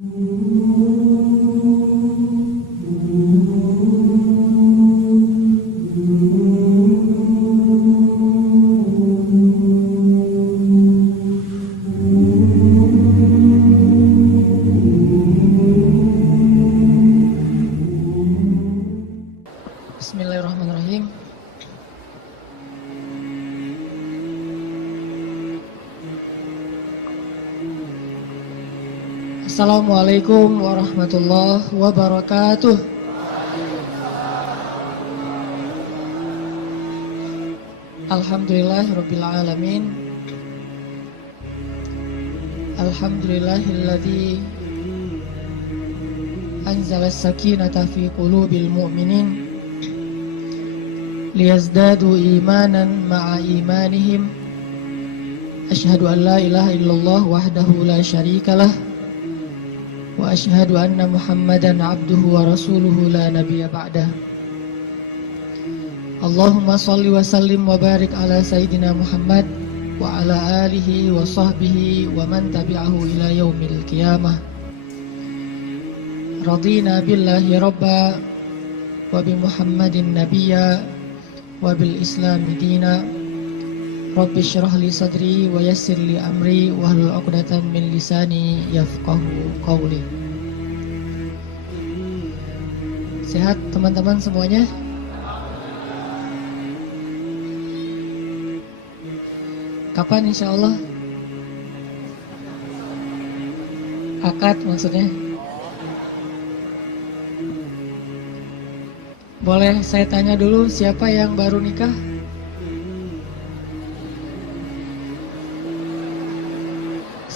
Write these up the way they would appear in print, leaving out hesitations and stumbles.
Bismillahirrahmanirrahim. Assalamualaikum warahmatullahi wabarakatuh. Alhamdulillahirabbil alamin. Alhamdulillahilladzi anzala as-sakinata fi qulubil mu'minin liyazdadu imanan ma'a imanihim. Asyhadu an la ilaha illallah wahdahu la syarikalah wa asyhadu anna Muhammadan abduhu wa rasuluhu la nabiyya ba'dah. Allahumma salli wa sallim wa barik ala sayyidina Muhammad wa ala alihi wa sahbihi wa man tabi'ahu ila yaumil qiyamah. Radina billahi rabba wa bi Muhammadin nabiyya wa bil islami dina. Rabbi syrah li sadri wa yassir li amri wahlul 'uqdatam min lisani yafqahu qawli. Sehat teman-teman semuanya? Kapan insyaallah? Akad maksudnya? Boleh saya tanya dulu, siapa yang baru nikah?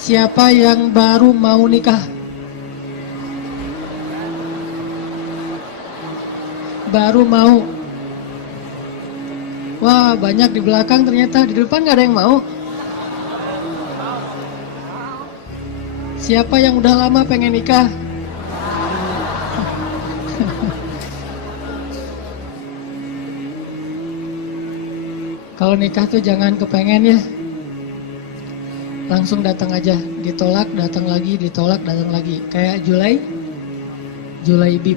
Siapa yang baru mau nikah? Baru mau. Wah, banyak di belakang ternyata. Di depan gak ada yang mau. Siapa yang udah lama pengen nikah? Kalau nikah tuh jangan kepengen ya. Langsung datang aja, ditolak datang lagi, ditolak datang lagi. Kayak Julaibib,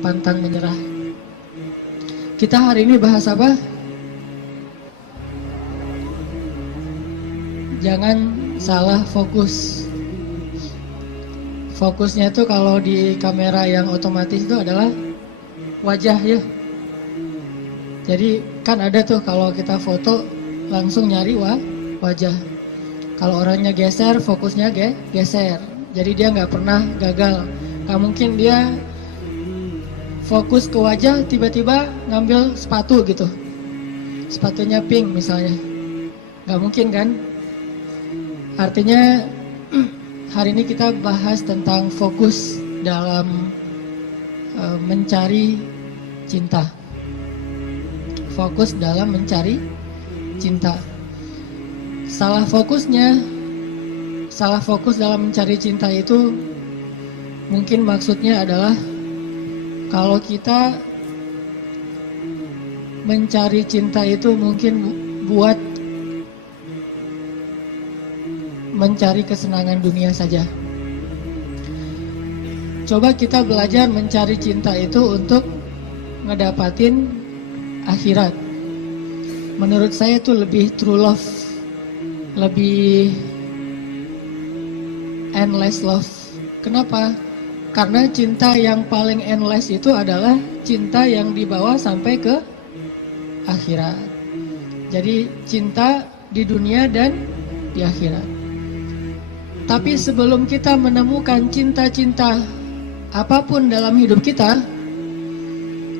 pantang menyerah. Kita hari ini bahas apa? Jangan salah fokus. Fokusnya tuh kalau di kamera yang otomatis itu adalah wajah ya. Jadi kan ada tuh kalau kita foto langsung nyari wajah. Kalau orangnya geser, fokusnya geser. Jadi dia nggak pernah gagal. Nggak mungkin dia fokus ke wajah, tiba-tiba ngambil sepatu gitu. Sepatunya pink misalnya. Nggak mungkin kan? Artinya hari ini kita bahas tentang fokus dalam mencari cinta. Fokus dalam mencari cinta. Salah fokus dalam mencari cinta itu mungkin maksudnya adalah kalau kita mencari cinta itu mungkin buat mencari kesenangan dunia saja. Coba kita belajar mencari cinta itu untuk ngedapatin akhirat. Menurut saya itu lebih true love, lebih endless love. Kenapa? Karena cinta yang paling endless itu adalah cinta yang dibawa sampai ke akhirat. Jadi cinta di dunia dan di akhirat. Tapi sebelum kita menemukan cinta-cinta apapun dalam hidup kita,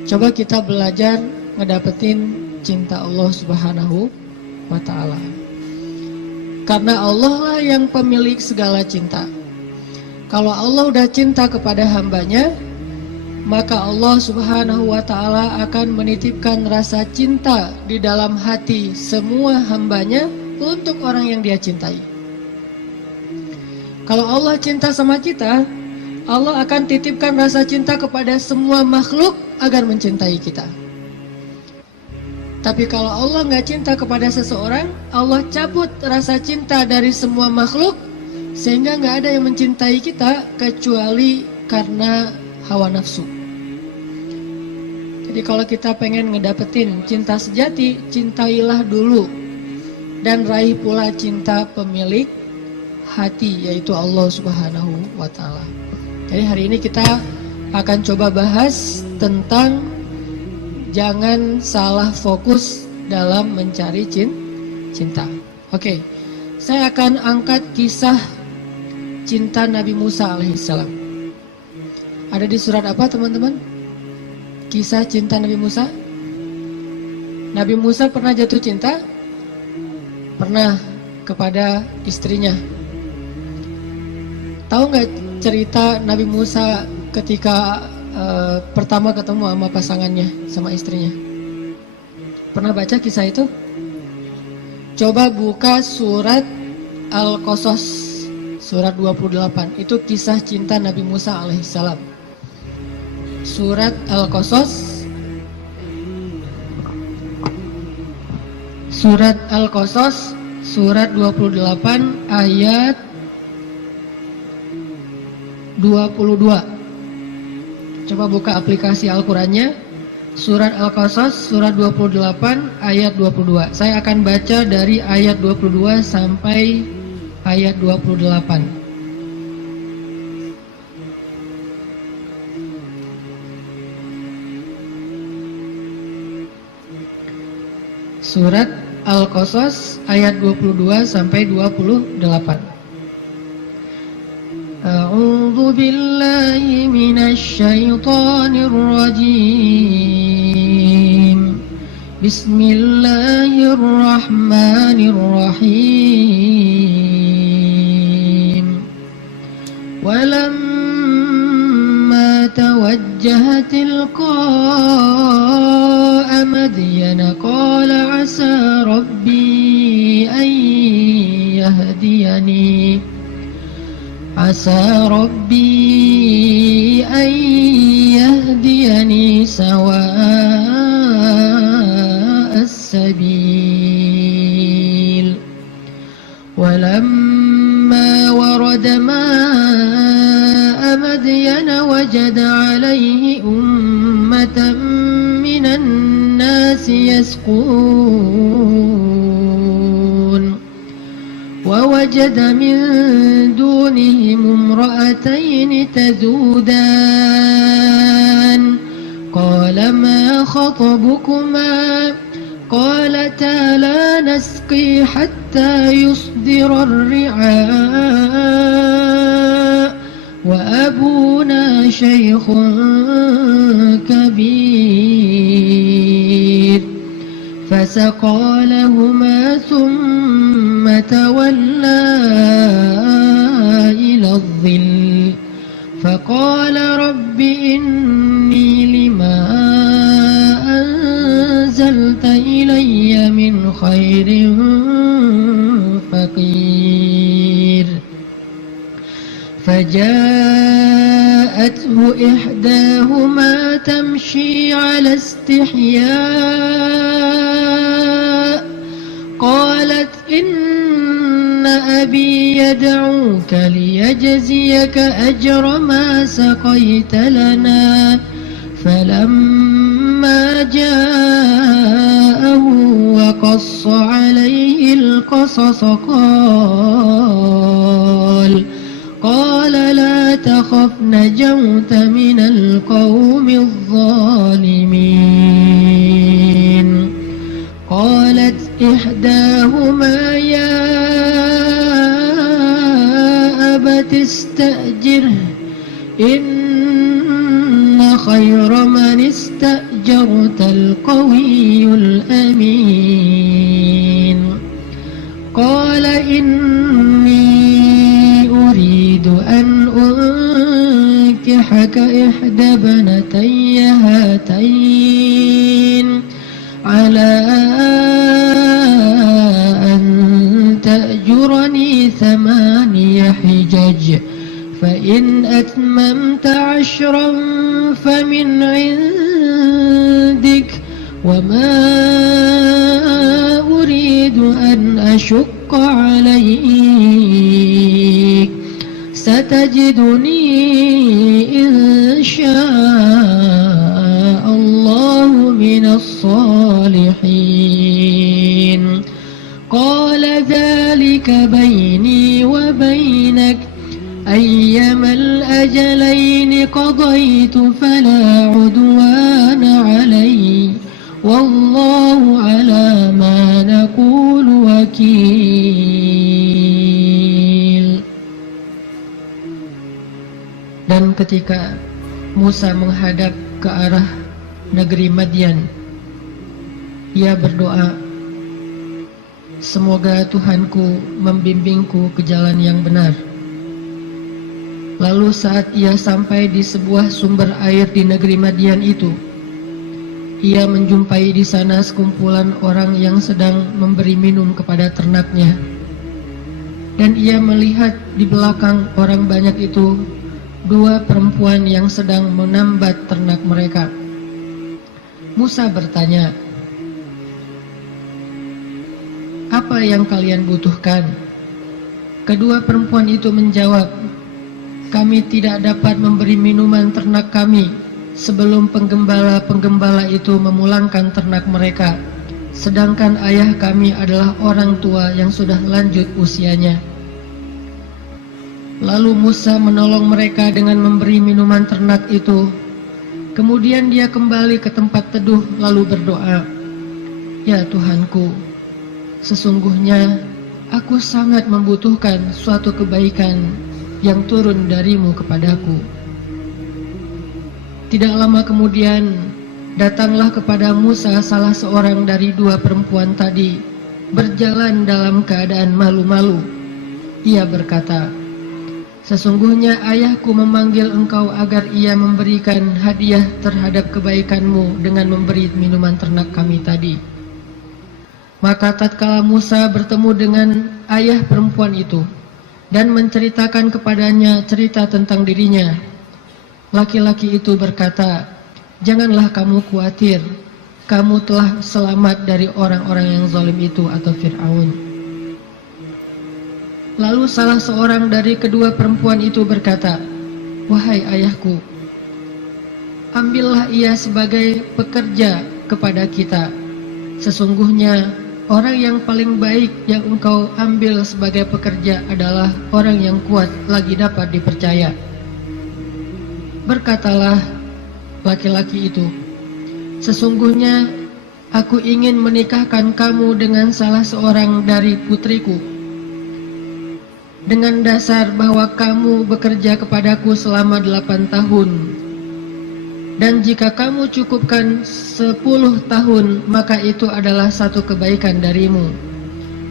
coba kita belajar ngedapetin cinta Allah Subhanahu wa ta'ala. Karena Allah lah yang pemilik segala cinta. Kalau Allah udah cinta kepada hambanya, maka Allah Subhanahu wa ta'ala akan menitipkan rasa cinta di dalam hati semua hambanya untuk orang yang dia cintai. Kalau Allah cinta sama kita, Allah akan titipkan rasa cinta kepada semua makhluk agar mencintai kita. Tapi kalau Allah nggak cinta kepada seseorang, Allah cabut rasa cinta dari semua makhluk Sehingga nggak ada yang mencintai kita kecuali karena hawa nafsu. Jadi kalau kita pengen ngedapetin cinta sejati, cintailah dulu dan raih pula cinta pemilik hati, yaitu Allah Subhanahu wa Ta'ala. Jadi hari ini kita akan coba bahas tentang jangan salah fokus dalam mencari cinta. Oke, saya akan angkat kisah cinta Nabi Musa alaihissalam. Ada di surat apa teman-teman? Kisah cinta Nabi Musa. Nabi Musa pernah jatuh cinta? Pernah, kepada istrinya. Tahu nggak cerita Nabi Musa ketika pertama ketemu sama pasangannya, sama istrinya? Pernah baca kisah itu? Coba buka surat Al-Qasas, surat 28. Itu kisah cinta Nabi Musa alaihissalam. Surat Al-Qasas, surat Al-Qasas, surat 28 ayat 22. Coba buka aplikasi Al-Qurannya. Surat Al-Qasas, surat 28 ayat 22. Saya akan baca dari ayat 22 sampai ayat 28. Surat Al-Qasas ayat 22 sampai 28. A'udzu billahi minasy syaithanir rajim. Bismillahirrahmanirrahim. Walamma tawajjaha tilqa'a Madyana qala 'asa rabbi an yahdiyani عسى ربي أن يهديني سواء السبيل ولما ورد ماء مدين وجد عليه أمة من الناس يسقون ووجد من دونهم امرأتين تذودان قال ما خطبكما قالتا لا نسقي حتى يصدر الرعاء وأبونا شيخ كبير فسقى لهما ثم تولى إلى الظل فقال رب إني لما أنزلت إلي من خير فقير فجاءته إحداهما تمشي على استحياء قالت إن أبي يدعوك ليجزيك أجر ما سقيت لنا فلما جاءه وقص عليه القصص قال لا تخف نجوت من القوم الظالمين قالت إحداهما يا أبت استأجره إن خير من استأجرت القوي الأمين قال إني أريد أن أنكحك إحدى ابنتي هاتين على أن تأجرني 8 حجج فإن أتممت 10 فمن عندك وما أريد أن أشق عليك satajiduni insya'allahu minas salihin. Qala dzalika baini wa bainak ayyamal ajalaini qadaitu fala udwana alayya wallahu ala ma naqulu wakil. Dan ketika Musa menghadap ke arah negeri Madian, ia berdoa, semoga Tuhanku membimbingku ke jalan yang benar. Lalu saat ia sampai di sebuah sumber air di negeri Madian itu, ia menjumpai di sana sekumpulan orang yang sedang memberi minum kepada ternaknya. Dan ia melihat di belakang orang banyak itu dua perempuan yang sedang menambat ternak mereka. Musa bertanya, "Apa yang kalian butuhkan?" Kedua perempuan itu menjawab, "Kami tidak dapat memberi minuman ternak kami sebelum penggembala-penggembala itu memulangkan ternak mereka, sedangkan ayah kami adalah orang tua yang sudah lanjut usianya." Lalu Musa menolong mereka dengan memberi minuman ternak itu. Kemudian dia kembali ke tempat teduh lalu berdoa, "Ya Tuhanku, sesungguhnya aku sangat membutuhkan suatu kebaikan yang turun darimu kepadaku." Tidak lama kemudian datanglah kepada Musa salah seorang dari dua perempuan tadi, berjalan dalam keadaan malu-malu. Ia berkata, "Sesungguhnya ayahku memanggil engkau agar ia memberikan hadiah terhadap kebaikanmu dengan memberi minuman ternak kami tadi." Maka tatkala Musa bertemu dengan ayah perempuan itu dan menceritakan kepadanya cerita tentang dirinya, laki-laki itu berkata, "Janganlah kamu khawatir, kamu telah selamat dari orang-orang yang zalim itu atau Fir'aun." Lalu salah seorang dari kedua perempuan itu berkata, "Wahai ayahku, ambillah ia sebagai pekerja kepada kita. Sesungguhnya orang yang paling baik yang engkau ambil sebagai pekerja adalah orang yang kuat lagi dapat dipercaya." Berkatalah laki-laki itu, "Sesungguhnya aku ingin menikahkan kamu dengan salah seorang dari putriku, dengan dasar bahwa kamu bekerja kepadaku selama 8 tahun. Dan jika kamu cukupkan 10 tahun, maka itu adalah satu kebaikan darimu.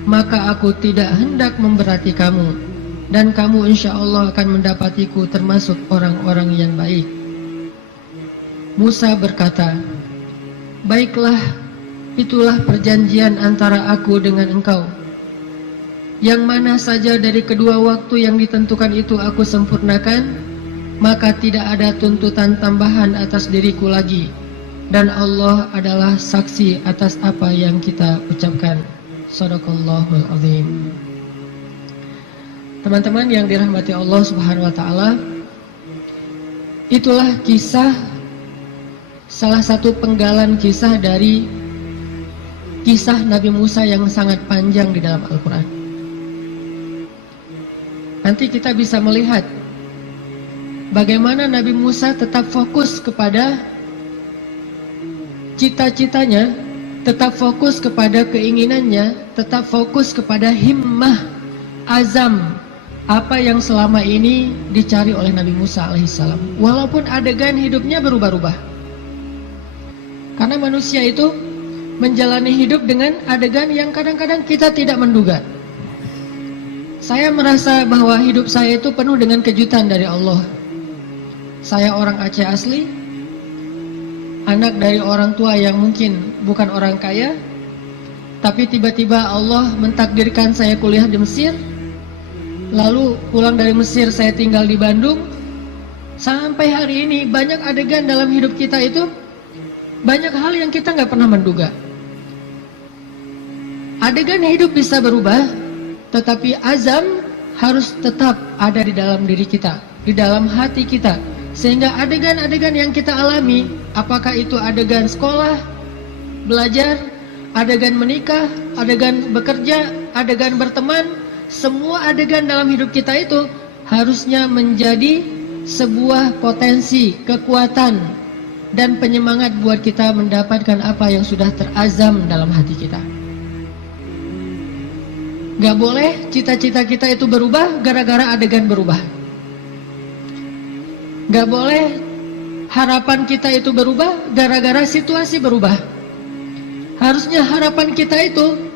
Maka aku tidak hendak memberati kamu, dan kamu insya Allah akan mendapatiku termasuk orang-orang yang baik." Musa berkata, "Baiklah, itulah perjanjian antara aku dengan engkau. Yang mana saja dari kedua waktu yang ditentukan itu aku sempurnakan, maka tidak ada tuntutan tambahan atas diriku lagi, dan Allah adalah saksi atas apa yang kita ucapkan." Shadaqallahul azim. Teman-teman yang dirahmati Allah Subhanahu wa taala, itulah kisah, salah satu penggalan kisah dari kisah Nabi Musa yang sangat panjang di dalam Al-Quran. Nanti kita bisa melihat bagaimana Nabi Musa tetap fokus kepada cita-citanya, tetap fokus kepada keinginannya, tetap fokus kepada himmah, azam, apa yang selama ini dicari oleh Nabi Musa alaihissalam. Walaupun adegan hidupnya berubah-ubah, karena manusia itu menjalani hidup dengan adegan yang kadang-kadang kita tidak menduga. Saya merasa bahwa hidup saya itu penuh dengan kejutan dari Allah. Saya orang Aceh asli, anak dari orang tua yang mungkin bukan orang kaya, tapi tiba-tiba Allah mentakdirkan saya kuliah di Mesir. Lalu pulang dari Mesir saya tinggal di Bandung. Sampai hari ini banyak adegan dalam hidup kita itu, banyak hal yang kita nggak pernah menduga. Adegan hidup bisa berubah, tetapi azam, harus tetap ada di dalam diri kita, di dalam hati kita. Sehingga adegan-adegan yang kita alami, apakah itu adegan sekolah, belajar, adegan menikah, adegan bekerja, adegan berteman, semua adegan dalam hidup kita itu harusnya menjadi sebuah potensi, kekuatan, dan penyemangat buat kita mendapatkan apa yang sudah terazam dalam hati kita. Gak boleh cita-cita kita itu berubah gara-gara adegan berubah. Gak boleh harapan kita itu berubah gara-gara situasi berubah. Harusnya harapan kita itu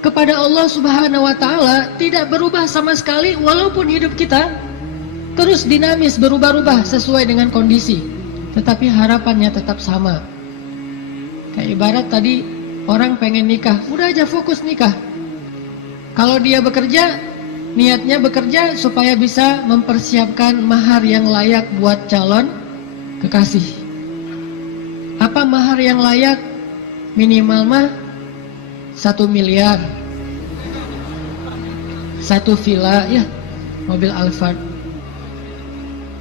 kepada Allah Subhanahu wa Ta'ala tidak berubah sama sekali, walaupun hidup kita terus dinamis, berubah-ubah sesuai dengan kondisi, tetapi harapannya tetap sama. Kayak ibarat tadi orang pengen nikah, udah aja fokus nikah. Kalau dia bekerja, niatnya bekerja supaya bisa mempersiapkan mahar yang layak buat calon kekasih. Apa mahar yang layak? Minimal mah 1 miliar, 1 villa, ya, mobil Alphard.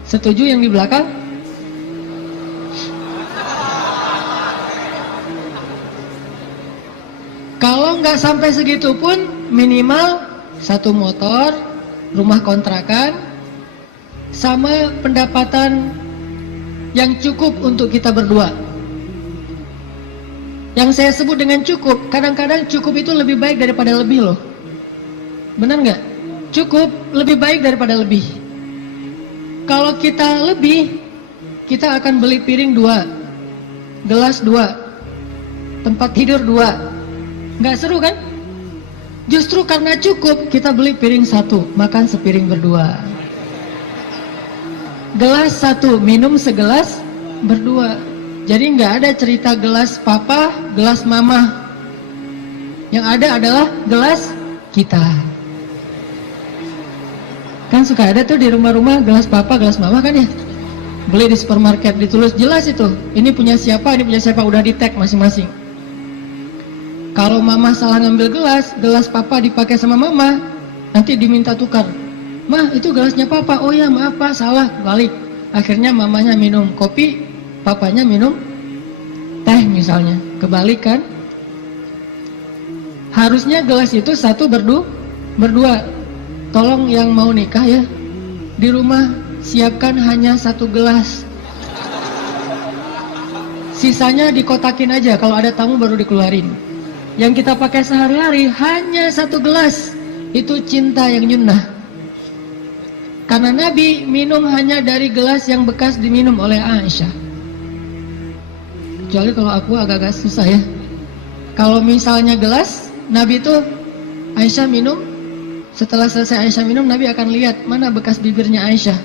Setuju yang di belakang? Kalau nggak sampai segitu pun minimal 1 motor, rumah kontrakan, sama pendapatan yang cukup untuk kita berdua. Yang saya sebut dengan cukup, kadang-kadang cukup itu lebih baik daripada lebih loh. Benar nggak? Cukup lebih baik daripada lebih. Kalau kita lebih, kita akan beli piring 2, gelas 2, tempat tidur 2. Nggak seru kan? Justru karena cukup, kita beli piring 1, makan sepiring berdua. Gelas 1, minum segelas berdua. Jadi nggak ada cerita gelas papa, gelas mama. Yang ada adalah gelas kita. Kan suka ada tuh di rumah-rumah gelas papa, gelas mama kan ya. Beli di supermarket, ditulis jelas itu. Ini punya siapa, ini punya siapa, udah di tag masing-masing. Kalau mama salah ngambil gelas, gelas papa dipakai sama mama, nanti diminta tukar. Mah, itu gelasnya papa. Oh ya, maaf pak, salah, balik. Akhirnya mamanya minum kopi, papanya minum teh misalnya. Kebalik kan? Harusnya gelas itu 1 berdua. Tolong yang mau nikah ya, di rumah siapkan hanya 1 gelas. Sisanya dikotakin aja, kalau ada tamu baru dikeluarin. Yang kita pakai sehari-hari hanya 1 gelas. Itu cinta yang nyunnah. Karena Nabi minum hanya dari gelas yang bekas diminum oleh Aisyah. Kecuali kalau aku agak-agak susah ya. Kalau misalnya gelas, Nabi itu Aisyah minum. Setelah selesai Aisyah minum, Nabi akan lihat mana bekas bibirnya Aisyah.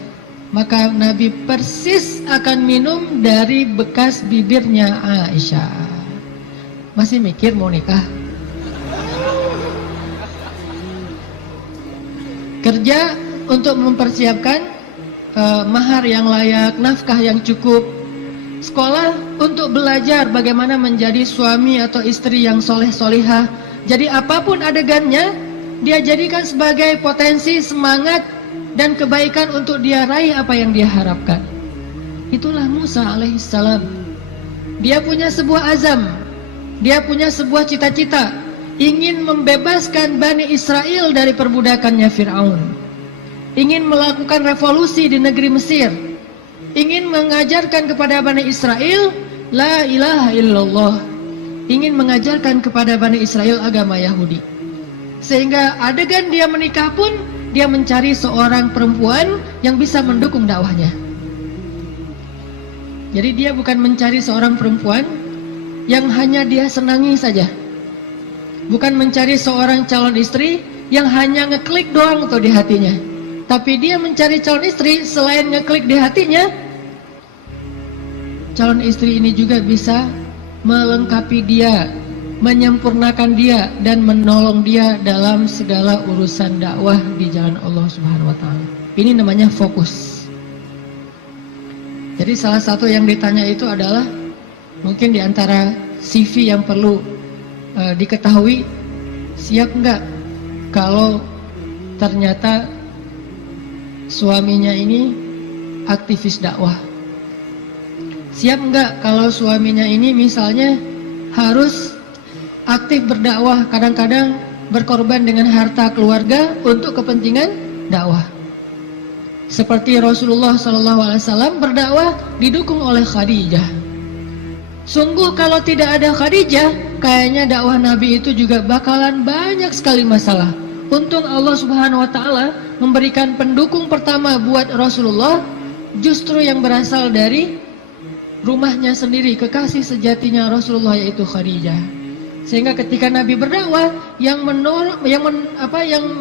Maka Nabi persis akan minum dari bekas bibirnya Aisyah. Masih mikir mau nikah? Kerja untuk mempersiapkan mahar yang layak, nafkah yang cukup. Sekolah untuk belajar bagaimana menjadi suami atau istri yang soleh-solihah. Jadi apapun adegannya, dia jadikan sebagai potensi, semangat, dan kebaikan untuk dia raih apa yang dia harapkan. Itulah Musa alaihissalam. Dia punya sebuah azam. Dia punya sebuah cita-cita, ingin membebaskan Bani Israel dari perbudakannya Fir'aun, ingin melakukan revolusi di negeri Mesir, ingin mengajarkan kepada Bani Israel La ilaha illallah, ingin mengajarkan kepada Bani Israel agama Yahudi. Sehingga adegan dia menikah pun, dia mencari seorang perempuan yang bisa mendukung dakwahnya. Jadi dia bukan mencari seorang perempuan yang hanya dia senangi saja, bukan mencari seorang calon istri yang hanya ngeklik doang tuh di hatinya, tapi dia mencari calon istri selain ngeklik di hatinya, calon istri ini juga bisa melengkapi dia, menyempurnakan dia, dan menolong dia dalam segala urusan dakwah di jalan Allah Subhanahu wa Ta'ala. Ini namanya fokus. Jadi salah satu yang ditanya itu adalah mungkin di antara CV yang perlu diketahui, siap nggak kalau ternyata suaminya ini aktivis dakwah. Siap nggak kalau suaminya ini misalnya harus aktif berdakwah, kadang-kadang berkorban dengan harta keluarga untuk kepentingan dakwah. Seperti Rasulullah SAW berdakwah didukung oleh Khadijah. Sungguh kalau tidak ada Khadijah, kayaknya dakwah Nabi itu juga bakalan banyak sekali masalah. Untung Allah Subhanahu wa taala memberikan pendukung pertama buat Rasulullah justru yang berasal dari rumahnya sendiri, kekasih sejatinya Rasulullah, yaitu Khadijah. Sehingga ketika Nabi berdakwah, yang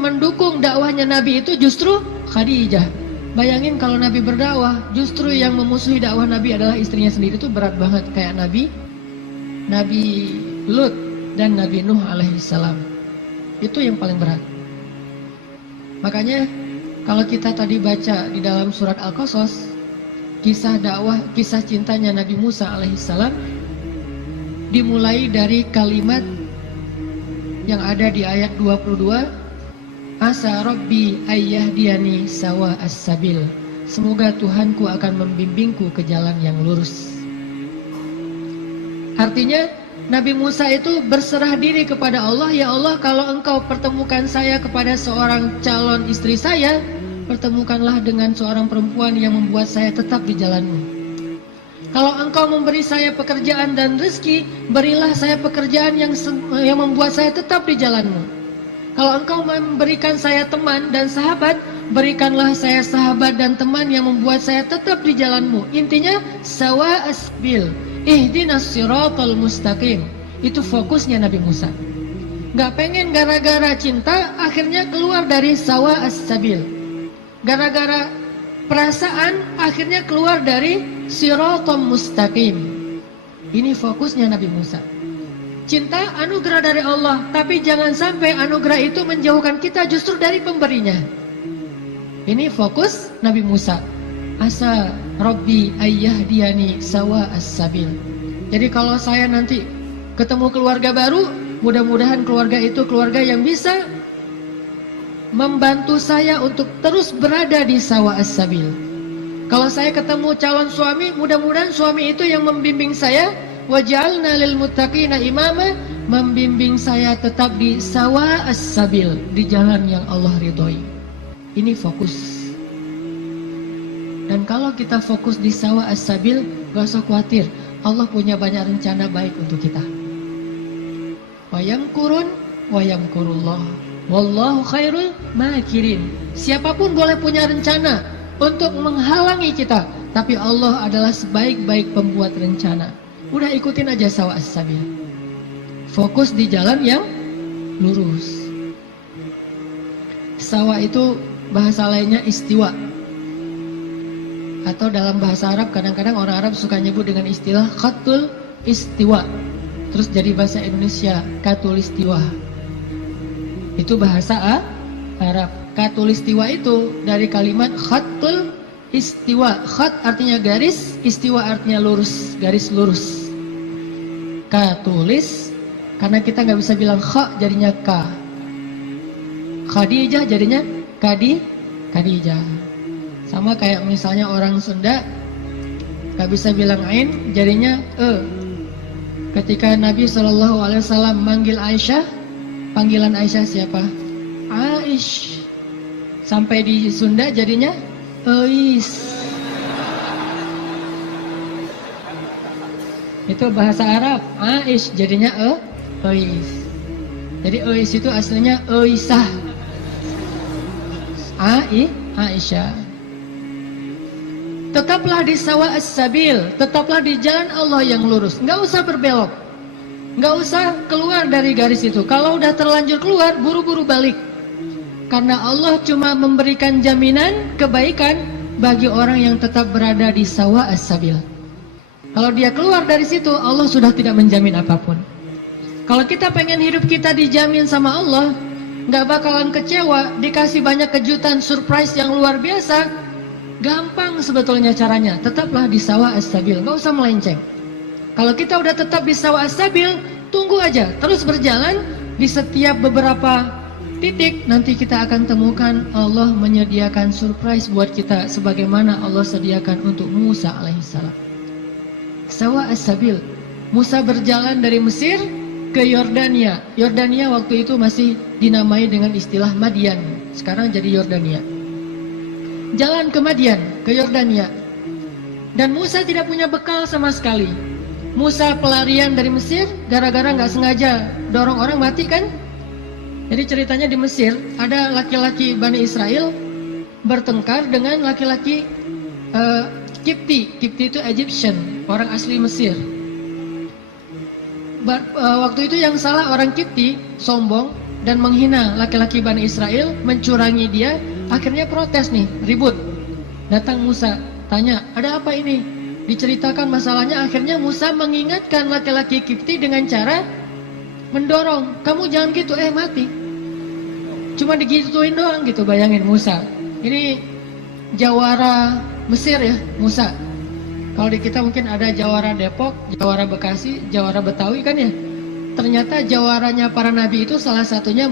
mendukung dakwahnya Nabi itu justru Khadijah. Bayangin kalau Nabi berdakwah, justru yang memusuhi dakwah Nabi adalah istrinya sendiri, itu berat banget. Kayak Nabi Lut dan Nabi Nuh alaihissalam. Itu yang paling berat. Makanya kalau kita tadi baca di dalam surat Al-Qasas, kisah dakwah, kisah cintanya Nabi Musa alaihissalam dimulai dari kalimat yang ada di ayat 22, Asa Rabbi ayyahdiyani sawa as-sabil. Semoga Tuhanku akan membimbingku ke jalan yang lurus. Artinya Nabi Musa itu berserah diri kepada Allah. Ya Allah, kalau engkau pertemukan saya kepada seorang calon istri saya, pertemukanlah dengan seorang perempuan yang membuat saya tetap di jalanmu. Kalau engkau memberi saya pekerjaan dan rezeki, berilah saya pekerjaan yang membuat saya tetap di jalanmu. Kalau engkau memberikan saya teman dan sahabat, berikanlah saya sahabat dan teman yang membuat saya tetap di jalanmu. Intinya sawa asbil, ihdinas siratal mustaqim. Itu fokusnya Nabi Musa. Gak pengen gara-gara cinta akhirnya keluar dari sawa as-sabil. Gara-gara perasaan akhirnya keluar dari siratal mustaqim. Ini fokusnya Nabi Musa. Cinta anugerah dari Allah, tapi jangan sampai anugerah itu menjauhkan kita justru dari pemberinya. Ini fokus Nabi Musa. Asa Rabbi ayyahdiyani sawa as-sabil. Jadi kalau saya nanti ketemu keluarga baru, mudah-mudahan keluarga itu keluarga yang bisa membantu saya untuk terus berada di sawa as-sabil. Kalau saya ketemu calon suami, mudah-mudahan suami itu yang membimbing saya, waj'alna lil muttaqina imama, membimbing saya tetap di sawa as-sabil, di jalan yang Allah ridhoi. Ini fokus. Dan kalau kita fokus di sawa as-sabil, gak usah khawatir, Allah punya banyak rencana baik untuk kita. Wa yamkurun wa yamkurullah, wallahu khairul makirin. Siapapun boleh punya rencana untuk menghalangi kita, tapi Allah adalah sebaik-baik pembuat rencana. Udah ikutin aja sawa as-sabil. Fokus di jalan yang lurus. Sawa itu bahasa lainnya istiwa. Atau dalam bahasa Arab kadang-kadang orang Arab suka nyebut dengan istilah khatul istiwa. Terus jadi bahasa Indonesia katulistiwa. Itu bahasa Arab. Katulistiwa itu dari kalimat khatul istiwa. Khat artinya garis, istiwa artinya lurus, garis lurus. Katulis, karena kita nggak bisa bilang kha jadinya ka. Khadijah jadinya Khadijah. Sama kayak misalnya orang Sunda nggak bisa bilang ain jadinya e. Ketika Nabi SAW manggil Aisyah, panggilan Aisyah siapa? Aish. Sampai di Sunda jadinya Eis. Itu bahasa Arab. Aish jadinya Eis. Jadi Eis itu aslinya Eisah. Aisyah. Tetaplah di sawa as-sabil, tetaplah di jalan Allah yang lurus. Nggak usah berbelok, nggak usah keluar dari garis itu. Kalau udah terlanjur keluar, buru-buru balik. Karena Allah cuma memberikan jaminan kebaikan bagi orang yang tetap berada di sawa as-sabil. Kalau dia keluar dari situ, Allah sudah tidak menjamin apapun. Kalau kita pengen hidup kita dijamin sama Allah, nggak bakalan kecewa, dikasih banyak kejutan, surprise yang luar biasa, gampang sebetulnya caranya. Tetaplah di sawa as-sabil, nggak usah melenceng. Kalau kita udah tetap di sawa as-sabil, tunggu aja, terus berjalan di setiap beberapa titik, nanti kita akan temukan Allah menyediakan surprise buat kita sebagaimana Allah sediakan untuk Musa alaihissalam. Sawa as-sabil. Musa berjalan dari Mesir ke Yordania. Yordania waktu itu masih dinamai dengan istilah Madian. Sekarang jadi Yordania. Jalan ke Madian, ke Yordania. Dan Musa tidak punya bekal sama sekali. Musa pelarian dari Mesir gara-gara nggak sengaja dorong orang mati kan? Jadi ceritanya di Mesir ada laki-laki Bani Israel bertengkar dengan laki-laki Kipti. Kipti itu Egyptian, orang asli Mesir. Waktu itu yang salah orang Kipti, sombong dan menghina laki-laki Bani Israel, mencurangi dia, akhirnya protes nih, ribut. Datang Musa, tanya, ada apa ini? Diceritakan masalahnya, akhirnya Musa mengingatkan laki-laki Kipti dengan cara mendorong, kamu jangan gitu, mati. Cuma digituin doang gitu, bayangin Musa. Ini jawara Mesir ya, Musa. Kalau di kita mungkin ada jawara Depok, jawara Bekasi, jawara Betawi kan ya. Ternyata jawaranya para nabi itu salah satunya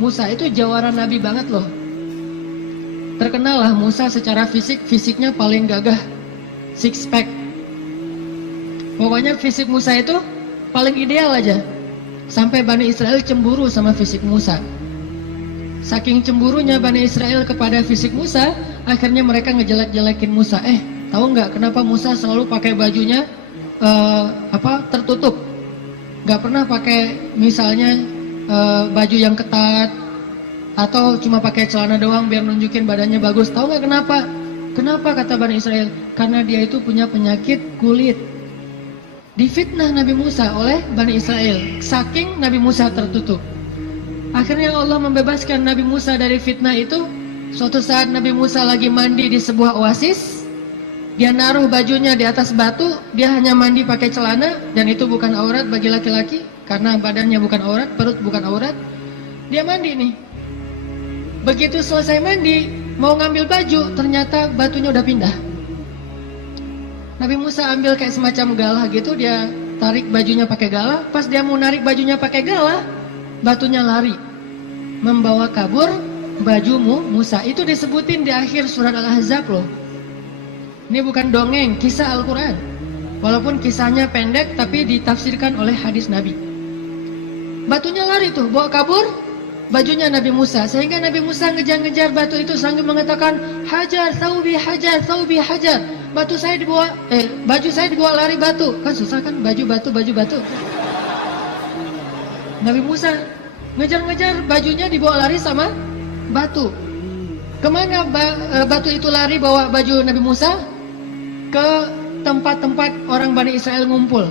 Musa, itu jawara nabi banget loh. Terkenal lah Musa secara fisiknya paling gagah, six pack. Pokoknya fisik Musa itu paling ideal aja. Sampai Bani Israel cemburu sama fisik Musa. Saking cemburunya Bani Israel kepada fisik Musa, akhirnya mereka ngejelek-jelekin Musa. Tahu nggak kenapa Musa selalu pakai bajunya tertutup? Nggak pernah pakai misalnya baju yang ketat atau cuma pakai celana doang biar nunjukin badannya bagus. Tahu nggak kenapa? Kenapa kata Bani Israel? Karena dia itu punya penyakit kulit. Difitnah Nabi Musa oleh Bani Israel, saking Nabi Musa tertutup. Akhirnya Allah membebaskan Nabi Musa dari fitnah itu. Suatu saat Nabi Musa lagi mandi di sebuah oasis, dia naruh bajunya di atas batu, dia hanya mandi pakai celana, dan itu bukan aurat bagi laki-laki, karena badannya bukan aurat, perut bukan aurat. Dia mandi nih. Begitu selesai mandi, mau ngambil baju, ternyata batunya udah pindah. Nabi Musa ambil kayak semacam galah gitu, dia tarik bajunya pakai galah. Pas dia mau narik bajunya pakai galah, batunya lari, membawa kabur bajumu Musa. Itu disebutin di akhir surat Al-Ahzab loh. Ini bukan dongeng, kisah Al-Quran. Walaupun kisahnya pendek, tapi ditafsirkan oleh hadis Nabi. Batunya lari tuh, bawa kabur bajunya Nabi Musa. Sehingga Nabi Musa ngejar-ngejar batu itu sambil mengatakan, hajar, thawbi, hajar, thawbi, hajar. Baju saya dibawa lari batu. Kan susah kan, baju batu. Nabi Musa ngejar-ngejar bajunya dibawa lari sama batu. Kemana batu itu lari bawa baju Nabi Musa? Ke tempat-tempat orang Bani Israel ngumpul.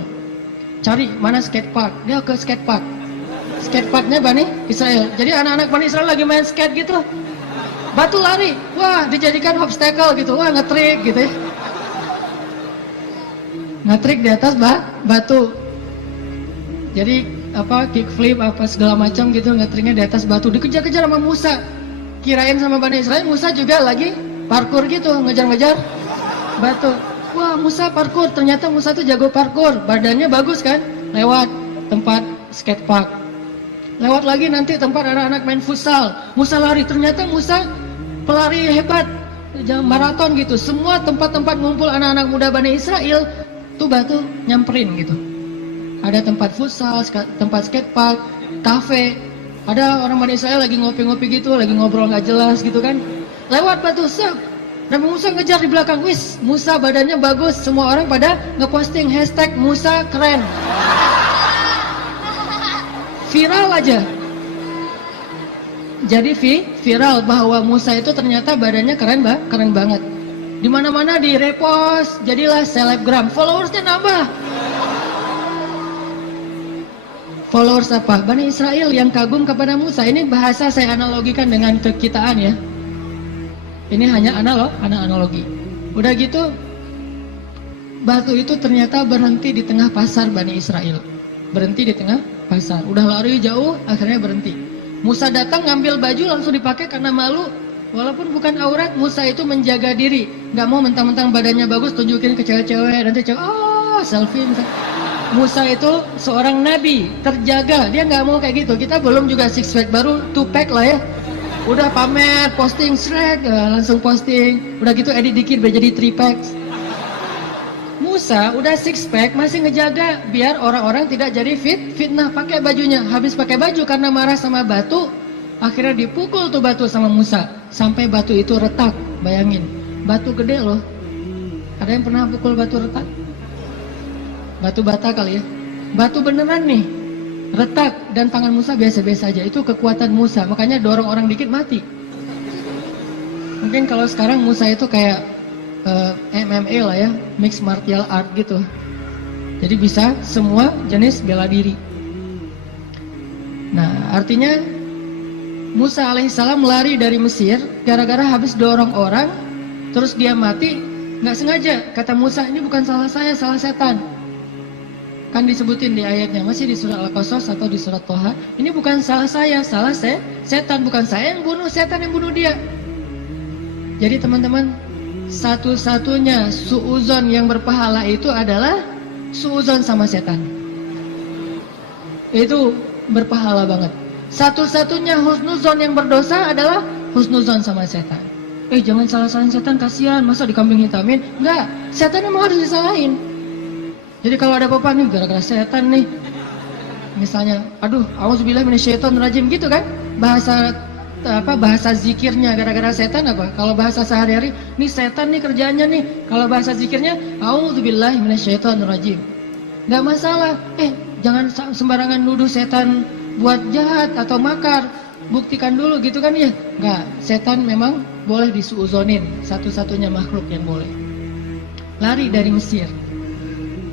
Cari mana skate park. Dia ke skate park. Skate parknya Bani Israel. Jadi anak-anak Bani Israel lagi main skate gitu. Batu lari. Wah, dijadikan obstacle gitu. Wah, ngetrik gitu ya. Ngetrik di atas batu. Jadi kickflip segala macam gitu, ngetriknya di atas batu. Dikejar-kejar sama Musa. Kirain sama Bani Israel, Musa juga lagi parkur gitu, ngejar-ngejar batu. Wah, Musa parkur. Ternyata Musa tuh jago parkur. Badannya bagus kan? Lewat tempat skate park. Lewat lagi nanti tempat anak-anak main futsal. Musa lari. Ternyata Musa pelari hebat, maraton gitu. Semua tempat-tempat ngumpul anak-anak muda Bani Israel tuh batu nyamperin gitu. Ada tempat futsal, tempat skate park, kafe. Ada orang Bani Israel lagi ngopi-ngopi gitu, lagi ngobrol nggak jelas gitu kan. Lewat batu, Nabi Musa ngejar di belakang. Wis, Musa badannya bagus. Semua orang pada ngeposting hashtag Musa keren. Viral aja. Jadi viral bahwa Musa itu ternyata badannya keren banget. Di mana-mana di repost, jadilah selebgram. Followersnya nambah. Followers apa? Bani Israel yang kagum kepada Musa. Ini bahasa saya analogikan dengan kekitaan ya. Ini hanya analogi. Udah gitu, batu itu ternyata berhenti di tengah pasar Bani Israel. Berhenti di tengah pasar. Udah lari jauh, akhirnya berhenti. Musa datang ngambil baju langsung dipakai karena malu. Walaupun bukan aurat, Musa itu menjaga diri. Gak mau mentang-mentang badannya bagus tunjukin ke cewek-cewek. Nanti cewek, selfie misalnya. Musa itu seorang nabi, terjaga. Dia nggak mau kayak gitu. Kita belum juga six pack, baru two pack lah ya. Udah pamer, posting, shrek, langsung posting. Udah gitu edit dikit biar jadi three packs. Musa udah six pack masih ngejaga biar orang-orang tidak jadi fitnah pakai bajunya. Habis pakai baju karena marah sama batu, akhirnya dipukul tuh batu sama Musa sampai batu itu retak. Bayangin, batu gede loh. Ada yang pernah pukul batu retak? Batu bata kali ya. Batu beneran nih, retak, dan tangan Musa biasa-biasa aja. Itu kekuatan Musa, makanya dorong orang dikit mati. Mungkin kalau sekarang Musa itu kayak MMA lah ya, mixed martial art gitu. Jadi bisa semua jenis bela diri. Nah, artinya Musa alaihissalam lari dari Mesir gara-gara habis dorong orang, terus dia mati. Nggak sengaja, kata Musa, ini bukan salah saya, salah setan. Kan disebutin di ayatnya, masih di surat Al-Qasas atau di surat Toha. Ini bukan salah saya, salah setan. Bukan saya yang bunuh, setan yang bunuh dia. Jadi teman-teman, satu-satunya suuzon yang berpahala itu adalah suuzon sama setan. Itu berpahala banget. Satu-satunya husnuzon yang berdosa adalah husnuzon sama setan. Jangan salah-salahin setan, kasihan, masa dikambing hitamin? Enggak, setan memang harus disalahin. Jadi kalau ada apa-apa nih gara-gara setan nih, misalnya, aduh, auzubillah minasyaitonirrajim gitu kan, bahasa zikirnya gara-gara setan apa? Kalau bahasa sehari-hari, nih setan nih kerjaannya nih. Kalau bahasa zikirnya, auzubillah minasyaitonirrajim. Nggak masalah. Jangan sembarangan nuduh setan buat jahat atau makar. Buktikan dulu gitu kan ya? Nggak, setan memang boleh disuuzonin, satu-satunya makhluk yang boleh. Lari dari Mesir.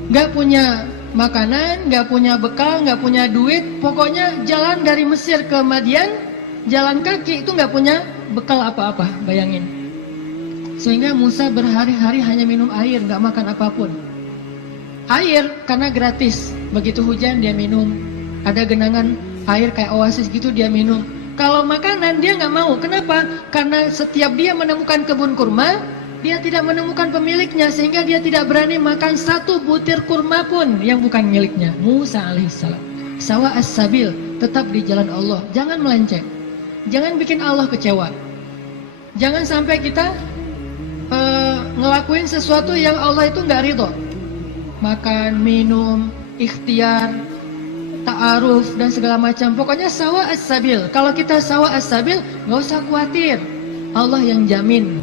Nggak punya makanan, nggak punya bekal, nggak punya duit, pokoknya jalan dari Mesir ke Madian, jalan kaki itu nggak punya bekal apa-apa, bayangin. Sehingga Musa berhari-hari hanya minum air, nggak makan apapun. Air karena gratis, begitu hujan dia minum, ada genangan air kayak oasis gitu dia minum. Kalau makanan dia nggak mau, kenapa? Karena setiap dia menemukan kebun kurma, dia tidak menemukan pemiliknya, sehingga dia tidak berani makan satu butir kurma pun yang bukan miliknya. Musa alaihissalam sawa as-sabil, tetap di jalan Allah, jangan melenceng, jangan bikin Allah kecewa. Jangan sampai kita ngelakuin sesuatu yang Allah itu nggak ridho. Makan, minum, ikhtiar, ta'aruf dan segala macam. Pokoknya sawa as-sabil. Kalau kita sawa as-sabil, nggak usah khawatir, Allah yang jamin.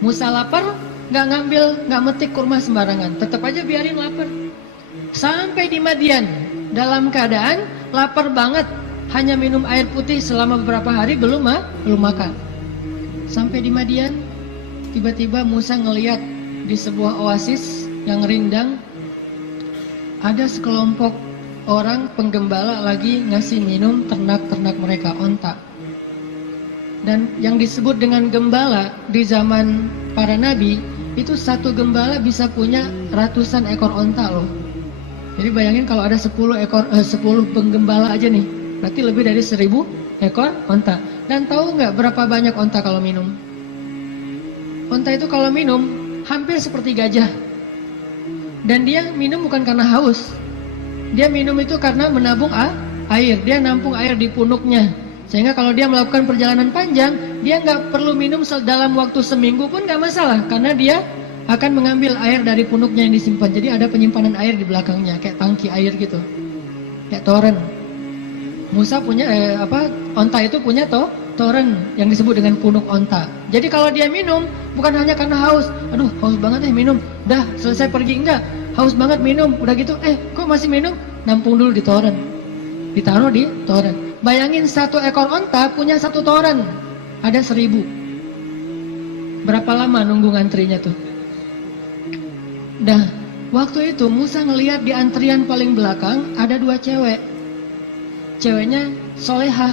Musa lapar, nggak metik kurma sembarangan, tetap aja biarin lapar. Sampai di Madian, dalam keadaan lapar banget, hanya minum air putih selama beberapa hari, belum makan. Sampai di Madian, tiba-tiba Musa ngelihat di sebuah oasis yang rindang, ada sekelompok orang penggembala lagi ngasih minum ternak-ternak mereka, onta. Dan yang disebut dengan gembala di zaman para nabi, itu satu gembala bisa punya ratusan ekor onta loh. Jadi bayangin kalau ada 10 penggembala aja nih, berarti lebih dari 1000 ekor onta. Dan tahu nggak berapa banyak onta kalau minum? Onta itu kalau minum hampir seperti gajah. Dan dia minum bukan karena haus, dia minum itu karena menabung air. Dia nampung air di punuknya, sehingga kalau dia melakukan perjalanan panjang, dia nggak perlu minum dalam waktu seminggu pun nggak masalah, karena dia akan mengambil air dari punuknya yang disimpan. Jadi ada penyimpanan air di belakangnya, kayak tangki air gitu, kayak toren. Musa punya onta itu punya toren yang disebut dengan punuk onta. Jadi kalau dia minum bukan hanya karena haus, aduh haus banget minum, udah selesai pergi, enggak, haus banget minum, udah gitu kok masih minum, nampung dulu di toren, ditaruh di toren. Bayangin satu ekor onta punya satu toren, ada 1000. Berapa lama nunggu ngantrinya tuh? Dah, waktu itu Musa ngelihat di antrian paling belakang ada 2 cewek. Ceweknya solehah,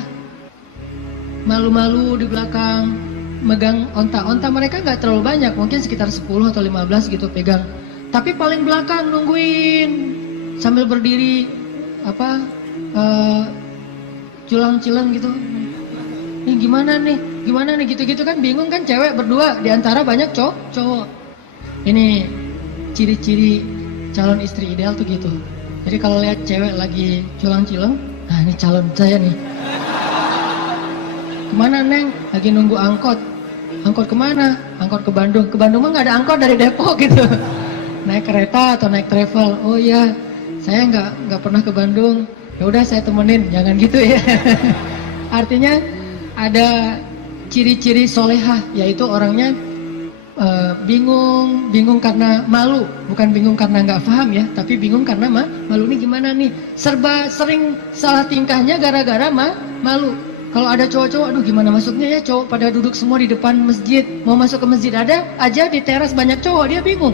malu-malu di belakang, megang onta mereka nggak terlalu banyak, mungkin sekitar 10 atau 15 gitu pegang. Tapi paling belakang nungguin sambil berdiri culang-cilang gitu. Ini gimana nih gitu-gitu kan, bingung kan, cewek berdua di antara banyak cowok. Ini ciri-ciri calon istri ideal tuh gitu. Jadi kalau lihat cewek lagi culang-cileng, nah ini calon saya nih. Kemana Neng? Lagi nunggu angkot. Angkot kemana? Angkot ke Bandung. Ke Bandung mah nggak ada angkot dari Depok gitu. Naik kereta atau naik travel. Oh iya, saya nggak pernah ke Bandung. Ya udah saya temenin. Jangan gitu ya. Artinya ada ciri-ciri solehah, yaitu orangnya bingung karena malu, bukan bingung karena nggak paham ya, tapi bingung karena malu nih gimana nih, serba sering salah tingkahnya gara-gara malu. Kalau ada cowok-cowok, aduh gimana masuknya ya, cowok pada duduk semua di depan masjid, mau masuk ke masjid ada aja di teras banyak cowok, dia bingung.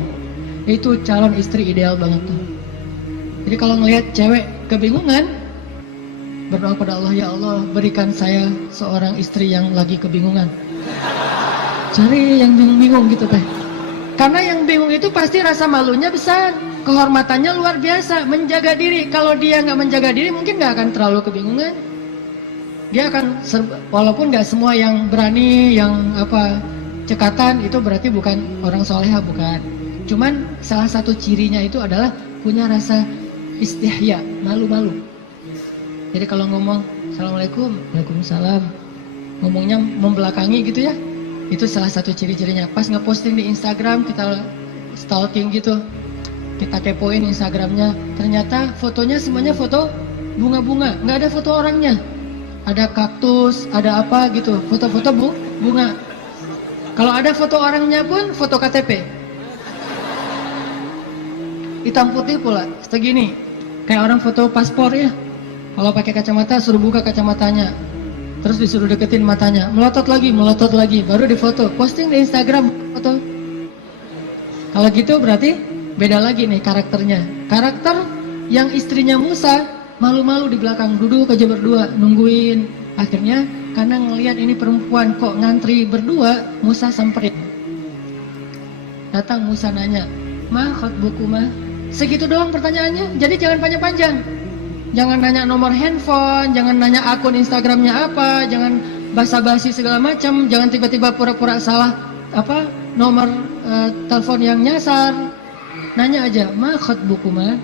Itu calon istri ideal banget tuh. Jadi kalau ngelihat cewek kebingungan, berdoa pada Allah, ya Allah berikan saya seorang istri yang lagi kebingungan. Cari yang bingung-bingung gitu teh. Karena yang bingung itu pasti rasa malunya besar, kehormatannya luar biasa, menjaga diri. Kalau dia nggak menjaga diri mungkin nggak akan terlalu kebingungan. Dia akan, walaupun nggak semua yang berani, yang cekatan itu berarti bukan orang soleha, bukan. Cuman salah satu cirinya itu adalah punya rasa istihya, malu-malu. Jadi kalau ngomong Assalamualaikum, Waalaikumsalam, ngomongnya membelakangi gitu ya, itu salah satu ciri-cirinya. Pas ngeposting di Instagram, kita stalking gitu, kita kepoin Instagramnya, ternyata fotonya semuanya foto bunga-bunga, nggak ada foto orangnya. Ada kaktus, ada apa gitu, foto-foto bunga. Kalau ada foto orangnya pun foto KTP, hitam putih pula, segini, kayak orang foto paspor ya. Kalau pakai kacamata suruh buka kacamatanya, terus disuruh deketin matanya, melotot lagi, baru difoto, posting di Instagram foto. Kalau gitu berarti beda lagi nih karakternya. Karakter yang istrinya Musa, malu-malu di belakang, duduk aja berdua, nungguin. Akhirnya karena ngelihat ini perempuan kok ngantri berdua, Musa samperin. Datang Musa nanya, "Ma khatbukuma?" Segitu doang pertanyaannya, jadi jangan panjang-panjang. Jangan nanya nomor handphone, jangan nanya akun Instagramnya apa, jangan basa-basi segala macam, jangan tiba-tiba pura-pura salah nomor telepon yang nyasar. Nanya aja, "Ma khatbukuma?"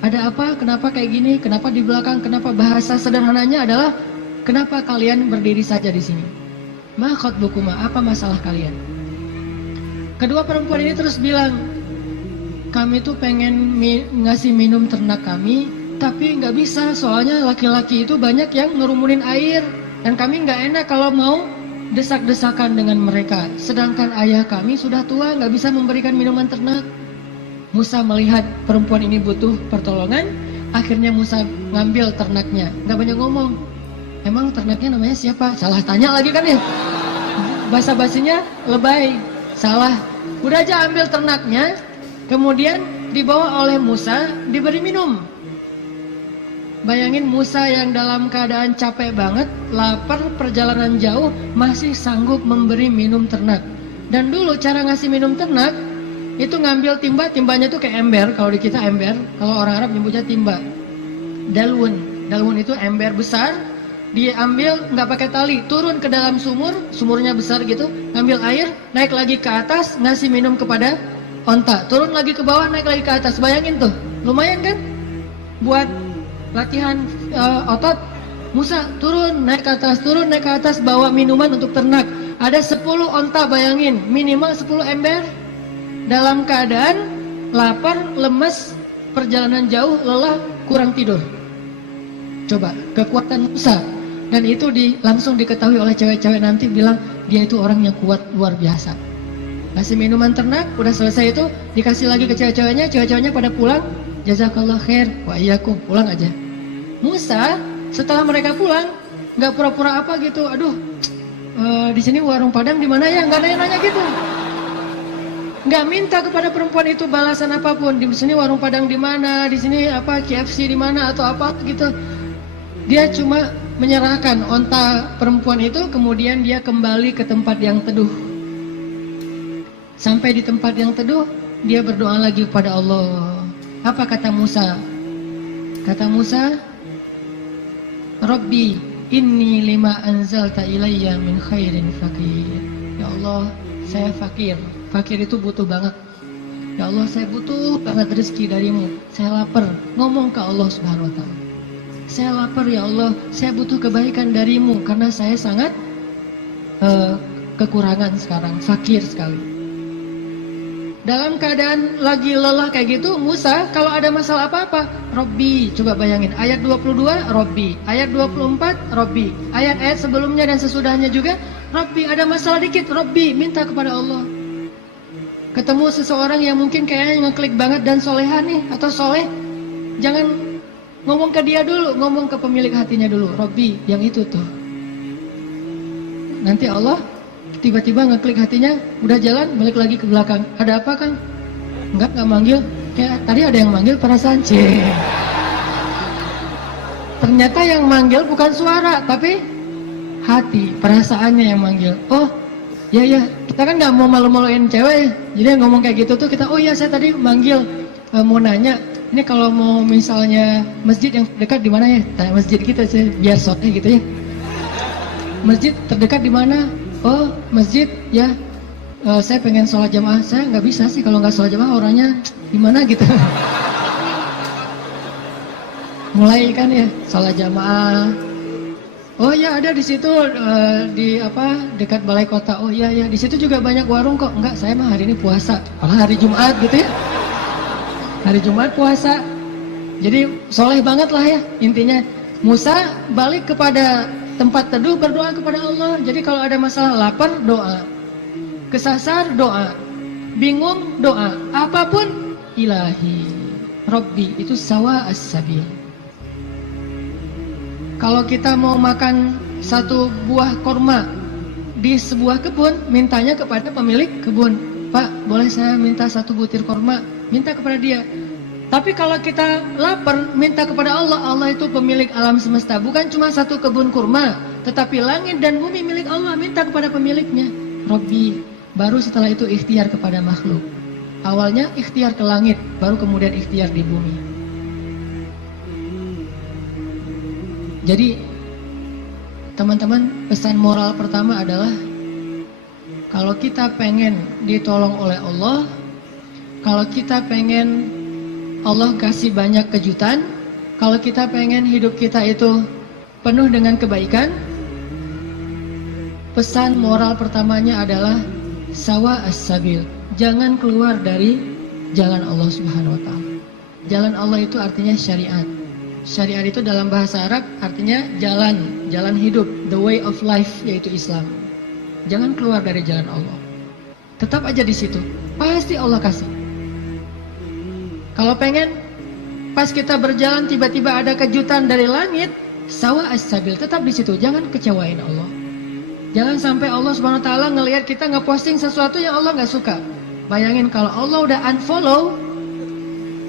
Ada apa? Kenapa kayak gini? Kenapa di belakang? Kenapa? Bahasa sederhananya adalah kenapa kalian berdiri saja di sini? Ma khatbukuma? Apa masalah kalian? Kedua perempuan ini terus bilang, kami tuh pengen ngasih minum ternak kami, tapi nggak bisa soalnya laki-laki itu banyak yang ngerumunin air dan kami nggak enak kalau mau desak-desakan dengan mereka. Sedangkan ayah kami sudah tua, nggak bisa memberikan minuman ternak. Musa melihat perempuan ini butuh pertolongan, akhirnya Musa ngambil ternaknya. Nggak banyak ngomong. Emang ternaknya namanya siapa? Salah tanya lagi kan ya? Basa-basinya lebay, salah. Udah aja ambil ternaknya, kemudian dibawa oleh Musa, diberi minum. Bayangin Musa yang dalam keadaan capek banget, lapar, perjalanan jauh, masih sanggup memberi minum ternak. Dan dulu cara ngasih minum ternak, itu ngambil timba, timbanya tuh kayak ember, kalau di kita ember, kalau orang Arab nyebutnya timba. Dalwun itu ember besar, diambil nggak pakai tali, turun ke dalam sumur, sumurnya besar gitu, ngambil air, naik lagi ke atas, ngasih minum kepada onta, turun lagi ke bawah, naik lagi ke atas. Bayangin tuh, lumayan kan? Buat latihan otot. Musa turun, naik ke atas, bawa minuman untuk ternak. Ada 10 onta, bayangin, minimal 10 ember. Dalam keadaan lapar, lemes, perjalanan jauh, lelah, kurang tidur. Coba, kekuatan Musa. Dan itu langsung diketahui oleh cewek-cewek nanti, bilang dia itu orang yang kuat luar biasa. Kasih minuman ternak, udah selesai itu, dikasih lagi ke cewek-ceweknya pada pulang. Jazakallah khair, wa iyyakum, pulang aja. Musa, setelah mereka pulang, nggak pura-pura apa gitu, aduh, di sini warung Padang di mana ya? Nggak nanya-nanya gitu. Nggak minta kepada perempuan itu balasan apapun. Di sini warung Padang di mana, di sini KFC di mana atau apa gitu. Dia cuma menyerahkan onta perempuan itu, kemudian dia kembali ke tempat yang teduh. Sampai di tempat yang teduh, dia berdoa lagi kepada Allah. Apa kata Musa? Kata Musa, Rabbi inni lima anzalta ilayya min khairin fakir. Ya Allah, saya fakir. Fakir itu butuh banget. Ya Allah, saya butuh banget rezeki darimu. Saya lapar. Ngomong ke Allah Subhanahu wa Ta'ala. Saya lapar ya Allah, saya butuh kebaikan darimu karena saya sangat kekurangan sekarang, fakir sekali. Dalam keadaan lagi lelah kayak gitu, Musa kalau ada masalah apa-apa, Robbi, coba bayangin, ayat 22, Robbi, ayat 24, Robbi, ayat-ayat sebelumnya dan sesudahnya juga, Robbi, ada masalah dikit, Robbi, minta kepada Allah. Ketemu seseorang yang mungkin kayaknya ngeklik banget dan soleha nih, atau soleh, jangan ngomong ke dia dulu, ngomong ke pemilik hatinya dulu, Robbi, yang itu tuh. Nanti Allah tiba-tiba ngeklik hatinya, udah jalan, balik lagi ke belakang. Ada apa Kang? Enggak manggil. Kayak tadi ada yang manggil perasaan. Ternyata yang manggil bukan suara, tapi hati, perasaannya yang manggil. Oh, ya, kita kan nggak mau malu-maluin cewek, jadi ngomong kayak gitu tuh kita, oh iya saya tadi manggil, mau nanya, ini kalau mau misalnya masjid yang dekat di mana ya? Tanya masjid kita sih, biar sotnya gitu ya. Masjid terdekat di mana? Oh, masjid ya. Saya pengen sholat jamaah. Saya nggak bisa sih kalau nggak sholat jamaah, orangnya gimana gitu. Mulai kan ya sholat jamaah. Oh ya ada di situ di dekat balai kota. Oh iya di situ juga banyak warung kok. Enggak, saya mah hari ini puasa. Malah hari Jumat gitu ya. Hari Jumat puasa. Jadi soleh banget lah ya intinya. Musa balik kepada tempat teduh, berdoa kepada Allah. Jadi kalau ada masalah lapar, doa. Kesasar, doa. Bingung, doa. Apapun, ilahi. Robbi, itu sawa as-sabil. Kalau kita mau makan satu buah korma di sebuah kebun, mintanya kepada pemilik kebun. Pak, boleh saya minta satu butir korma? Minta kepada dia. Tapi kalau kita lapar, minta kepada Allah. Allah itu pemilik alam semesta. Bukan cuma satu kebun kurma, tetapi langit dan bumi milik Allah. Minta kepada pemiliknya. Robbi. Baru setelah itu ikhtiar kepada makhluk. Awalnya ikhtiar ke langit, baru kemudian ikhtiar di bumi. Jadi, teman-teman, pesan moral pertama adalah kalau kita pengen ditolong oleh Allah, kalau kita pengen Allah kasih banyak kejutan, kalau kita pengen hidup kita itu penuh dengan kebaikan, pesan moral pertamanya adalah sawa as-sabil. Jangan keluar dari jalan Allah Subhanahu wa Ta'ala. Jalan Allah itu artinya syariat. Syariat itu dalam bahasa Arab artinya jalan hidup, the way of life, yaitu Islam. Jangan keluar dari jalan Allah. Tetap aja di situ. Pasti Allah kasih. Kalau pengen pas kita berjalan tiba-tiba ada kejutan dari langit, sawa as-sabil, tetap di situ, jangan kecewain Allah. Jangan sampai Allah Subhanahu wa Ta'ala ngelihat kita ngeposting sesuatu yang Allah nggak suka. Bayangin kalau Allah udah unfollow,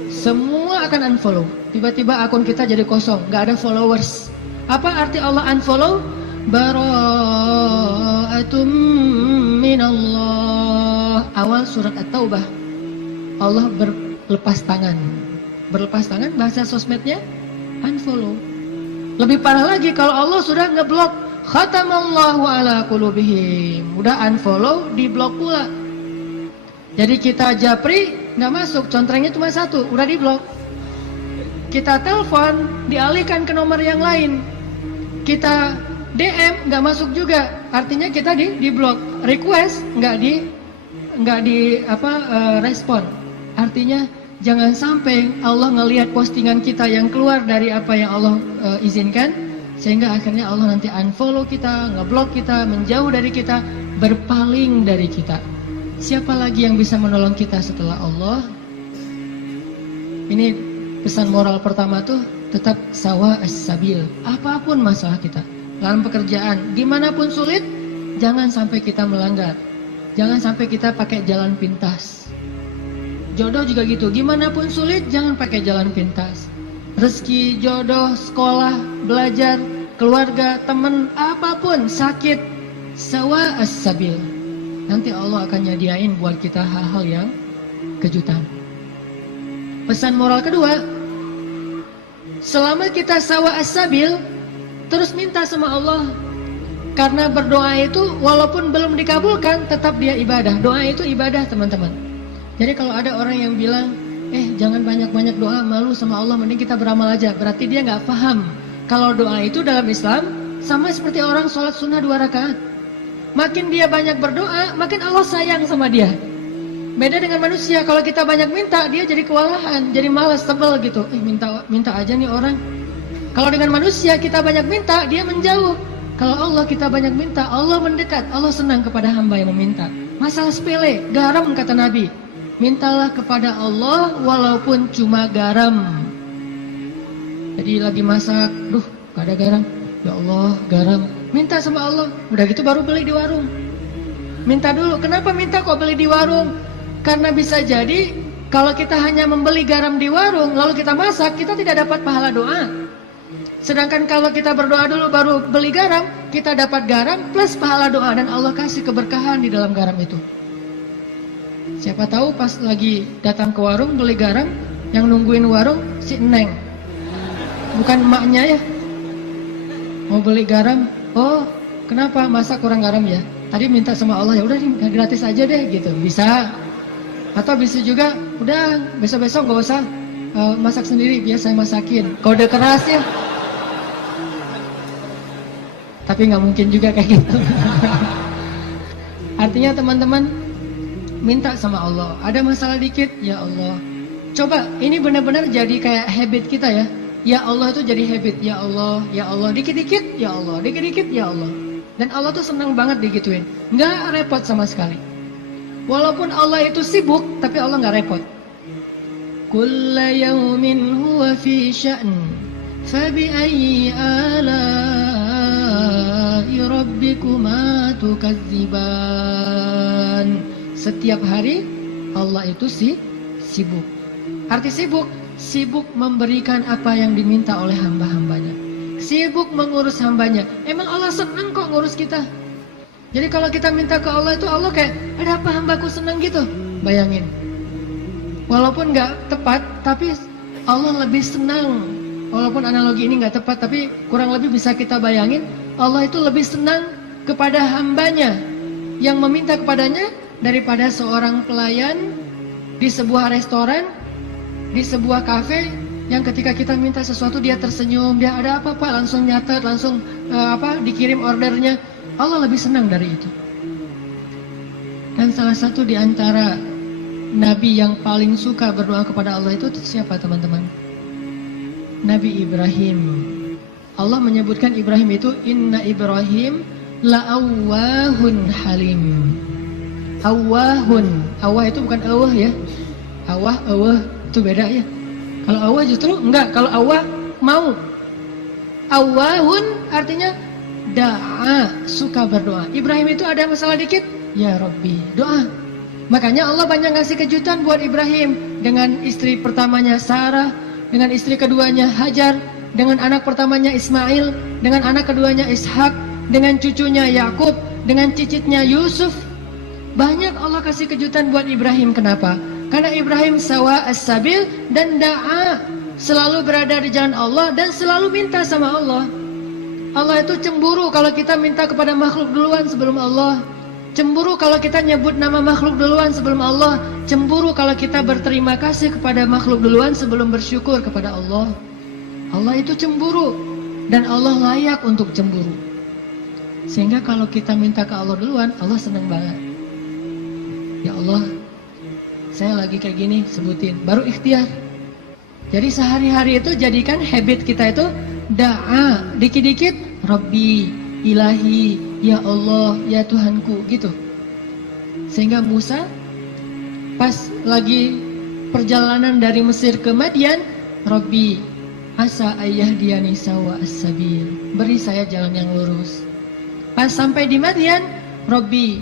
semua akan unfollow. Tiba-tiba akun kita jadi kosong, nggak ada followers. Apa arti Allah unfollow? Bara'atum minallah. Awal surat At-Taubah. Allah berlepas tangan. Berlepas tangan bahasa sosmednya unfollow. Lebih parah lagi kalau Allah sudah ngeblok. Khatamallahu ala qulubihim. Udah unfollow, diblok pula. Jadi kita japri nggak masuk, contrengnya cuma satu, udah diblok. Kita telepon, dialihkan ke nomor yang lain. Kita DM nggak masuk juga, artinya kita diblok. Request nggak di respon. Artinya jangan sampai Allah ngelihat postingan kita yang keluar dari apa yang Allah izinkan, sehingga akhirnya Allah nanti unfollow kita, ngeblok kita, menjauh dari kita, berpaling dari kita. Siapa lagi yang bisa menolong kita setelah Allah? Ini pesan moral pertama tuh, tetap sawa as-sabil. Apapun masalah kita, dalam pekerjaan, dimanapun sulit, jangan sampai kita melanggar. Jangan sampai kita pakai jalan pintas. Jodoh juga gitu, gimana pun sulit jangan pakai jalan pintas. Rezeki, jodoh, sekolah, belajar, keluarga, teman, apapun, sakit, sawa as-sabil. Nanti Allah akan nyediain buat kita hal-hal yang kejutan. Pesan moral kedua, selama kita sawa as-sabil, terus minta sama Allah. Karena berdoa itu walaupun belum dikabulkan, tetap dia ibadah. Doa itu ibadah, teman-teman. Jadi kalau ada orang yang bilang, jangan banyak-banyak doa, malu sama Allah, mending kita beramal aja. Berarti dia nggak paham. Kalau doa itu dalam Islam sama seperti orang sholat sunnah 2 rakaat. Makin dia banyak berdoa, makin Allah sayang sama dia. Beda dengan manusia, kalau kita banyak minta, dia jadi kewalahan, jadi malas, tebal gitu. Minta aja nih orang. Kalau dengan manusia kita banyak minta, dia menjauh. Kalau Allah kita banyak minta, Allah mendekat. Allah senang kepada hamba yang meminta. Masalah sepele, garam kata Nabi. Mintalah kepada Allah walaupun cuma garam. Jadi lagi masak, gak ada garam. Ya Allah, garam. Minta sama Allah. Udah gitu baru beli di warung. Minta dulu. Kenapa minta kok beli di warung? Karena bisa jadi kalau kita hanya membeli garam di warung lalu kita masak, kita tidak dapat pahala doa. Sedangkan kalau kita berdoa dulu baru beli garam, kita dapat garam plus pahala doa dan Allah kasih keberkahan di dalam garam itu. Siapa tahu pas lagi datang ke warung beli garam, yang nungguin warung si Neng, bukan emaknya ya. Mau beli garam, kenapa masak kurang garam ya? Tadi minta sama Allah, ya udah gratis aja deh gitu, bisa. Atau bisa juga, udah besok-besok gak usah masak sendiri, biar saya masakin. Kode keras ya. Tapi gak mungkin juga kayak gitu. Artinya teman-teman, minta sama Allah. Ada masalah dikit, ya Allah. Coba, ini benar-benar jadi kayak habit kita ya. Ya Allah itu jadi habit, ya Allah, ya Allah. Dikit-dikit, ya Allah, dikit-dikit, ya Allah. Dan Allah tuh senang banget digituin. Gak repot sama sekali. Walaupun Allah itu sibuk, tapi Allah nggak repot. Kulla yawmin huwa fi sya'n, fabi'ayyi ala'i rabbikuma tukadziban. Setiap hari Allah itu sibuk. Arti sibuk memberikan apa yang diminta oleh hamba-hambanya. Sibuk mengurus hambanya. Emang Allah senang kok ngurus kita. Jadi kalau kita minta ke Allah itu Allah kayak, ada apa hambaku senang gitu. Bayangin. Walaupun gak tepat, tapi Allah lebih senang. Walaupun analogi ini gak tepat, tapi kurang lebih bisa kita bayangin. Allah itu lebih senang kepada hambanya yang meminta kepadanya daripada seorang pelayan di sebuah restoran, di sebuah kafe, yang ketika kita minta sesuatu dia tersenyum, dia ada apa Pak, langsung nyatet, langsung dikirim ordernya. Allah lebih senang dari itu. Dan salah satu di antara Nabi yang paling suka berdoa kepada Allah itu siapa teman-teman? Nabi Ibrahim. Allah menyebutkan Ibrahim itu Inna Ibrahim la'awwahun halim. Awwahun. Awwah itu bukan awah ya. Awah itu beda ya. Kalau awah justru enggak. Kalau awah mau. Awwahun artinya da'a, suka berdoa. Ibrahim itu ada masalah dikit, ya Rabbi, doa. Makanya Allah banyak ngasih kejutan buat Ibrahim. Dengan istri pertamanya Sarah, dengan istri keduanya Hajar, dengan anak pertamanya Ismail, dengan anak keduanya Ishak, dengan cucunya Yakub, dengan cicitnya Yusuf. Banyak Allah kasih kejutan buat Ibrahim. Kenapa? Karena Ibrahim sawa as-sabil dan da'a, selalu berada di jalan Allah dan selalu minta sama Allah. Allah itu cemburu kalau kita minta kepada makhluk duluan sebelum Allah. Cemburu kalau kita nyebut nama makhluk duluan sebelum Allah. Cemburu kalau kita berterima kasih kepada makhluk duluan sebelum bersyukur kepada Allah. Allah itu cemburu dan Allah layak untuk cemburu. Sehingga kalau kita minta ke Allah duluan, Allah senang banget. Ya Allah, saya lagi kayak gini, sebutin. Baru ikhtiar. Jadi sehari-hari itu jadikan habit kita itu da'a, dikit-dikit Rabbi, Ilahi, Ya Allah, Ya Tuhanku gitu. Sehingga Musa pas lagi perjalanan dari Mesir ke Madian, Rabbi, asa ayyahdiyani sawa as-sabil, beri saya jalan yang lurus. Pas sampai di Madian, Rabbi,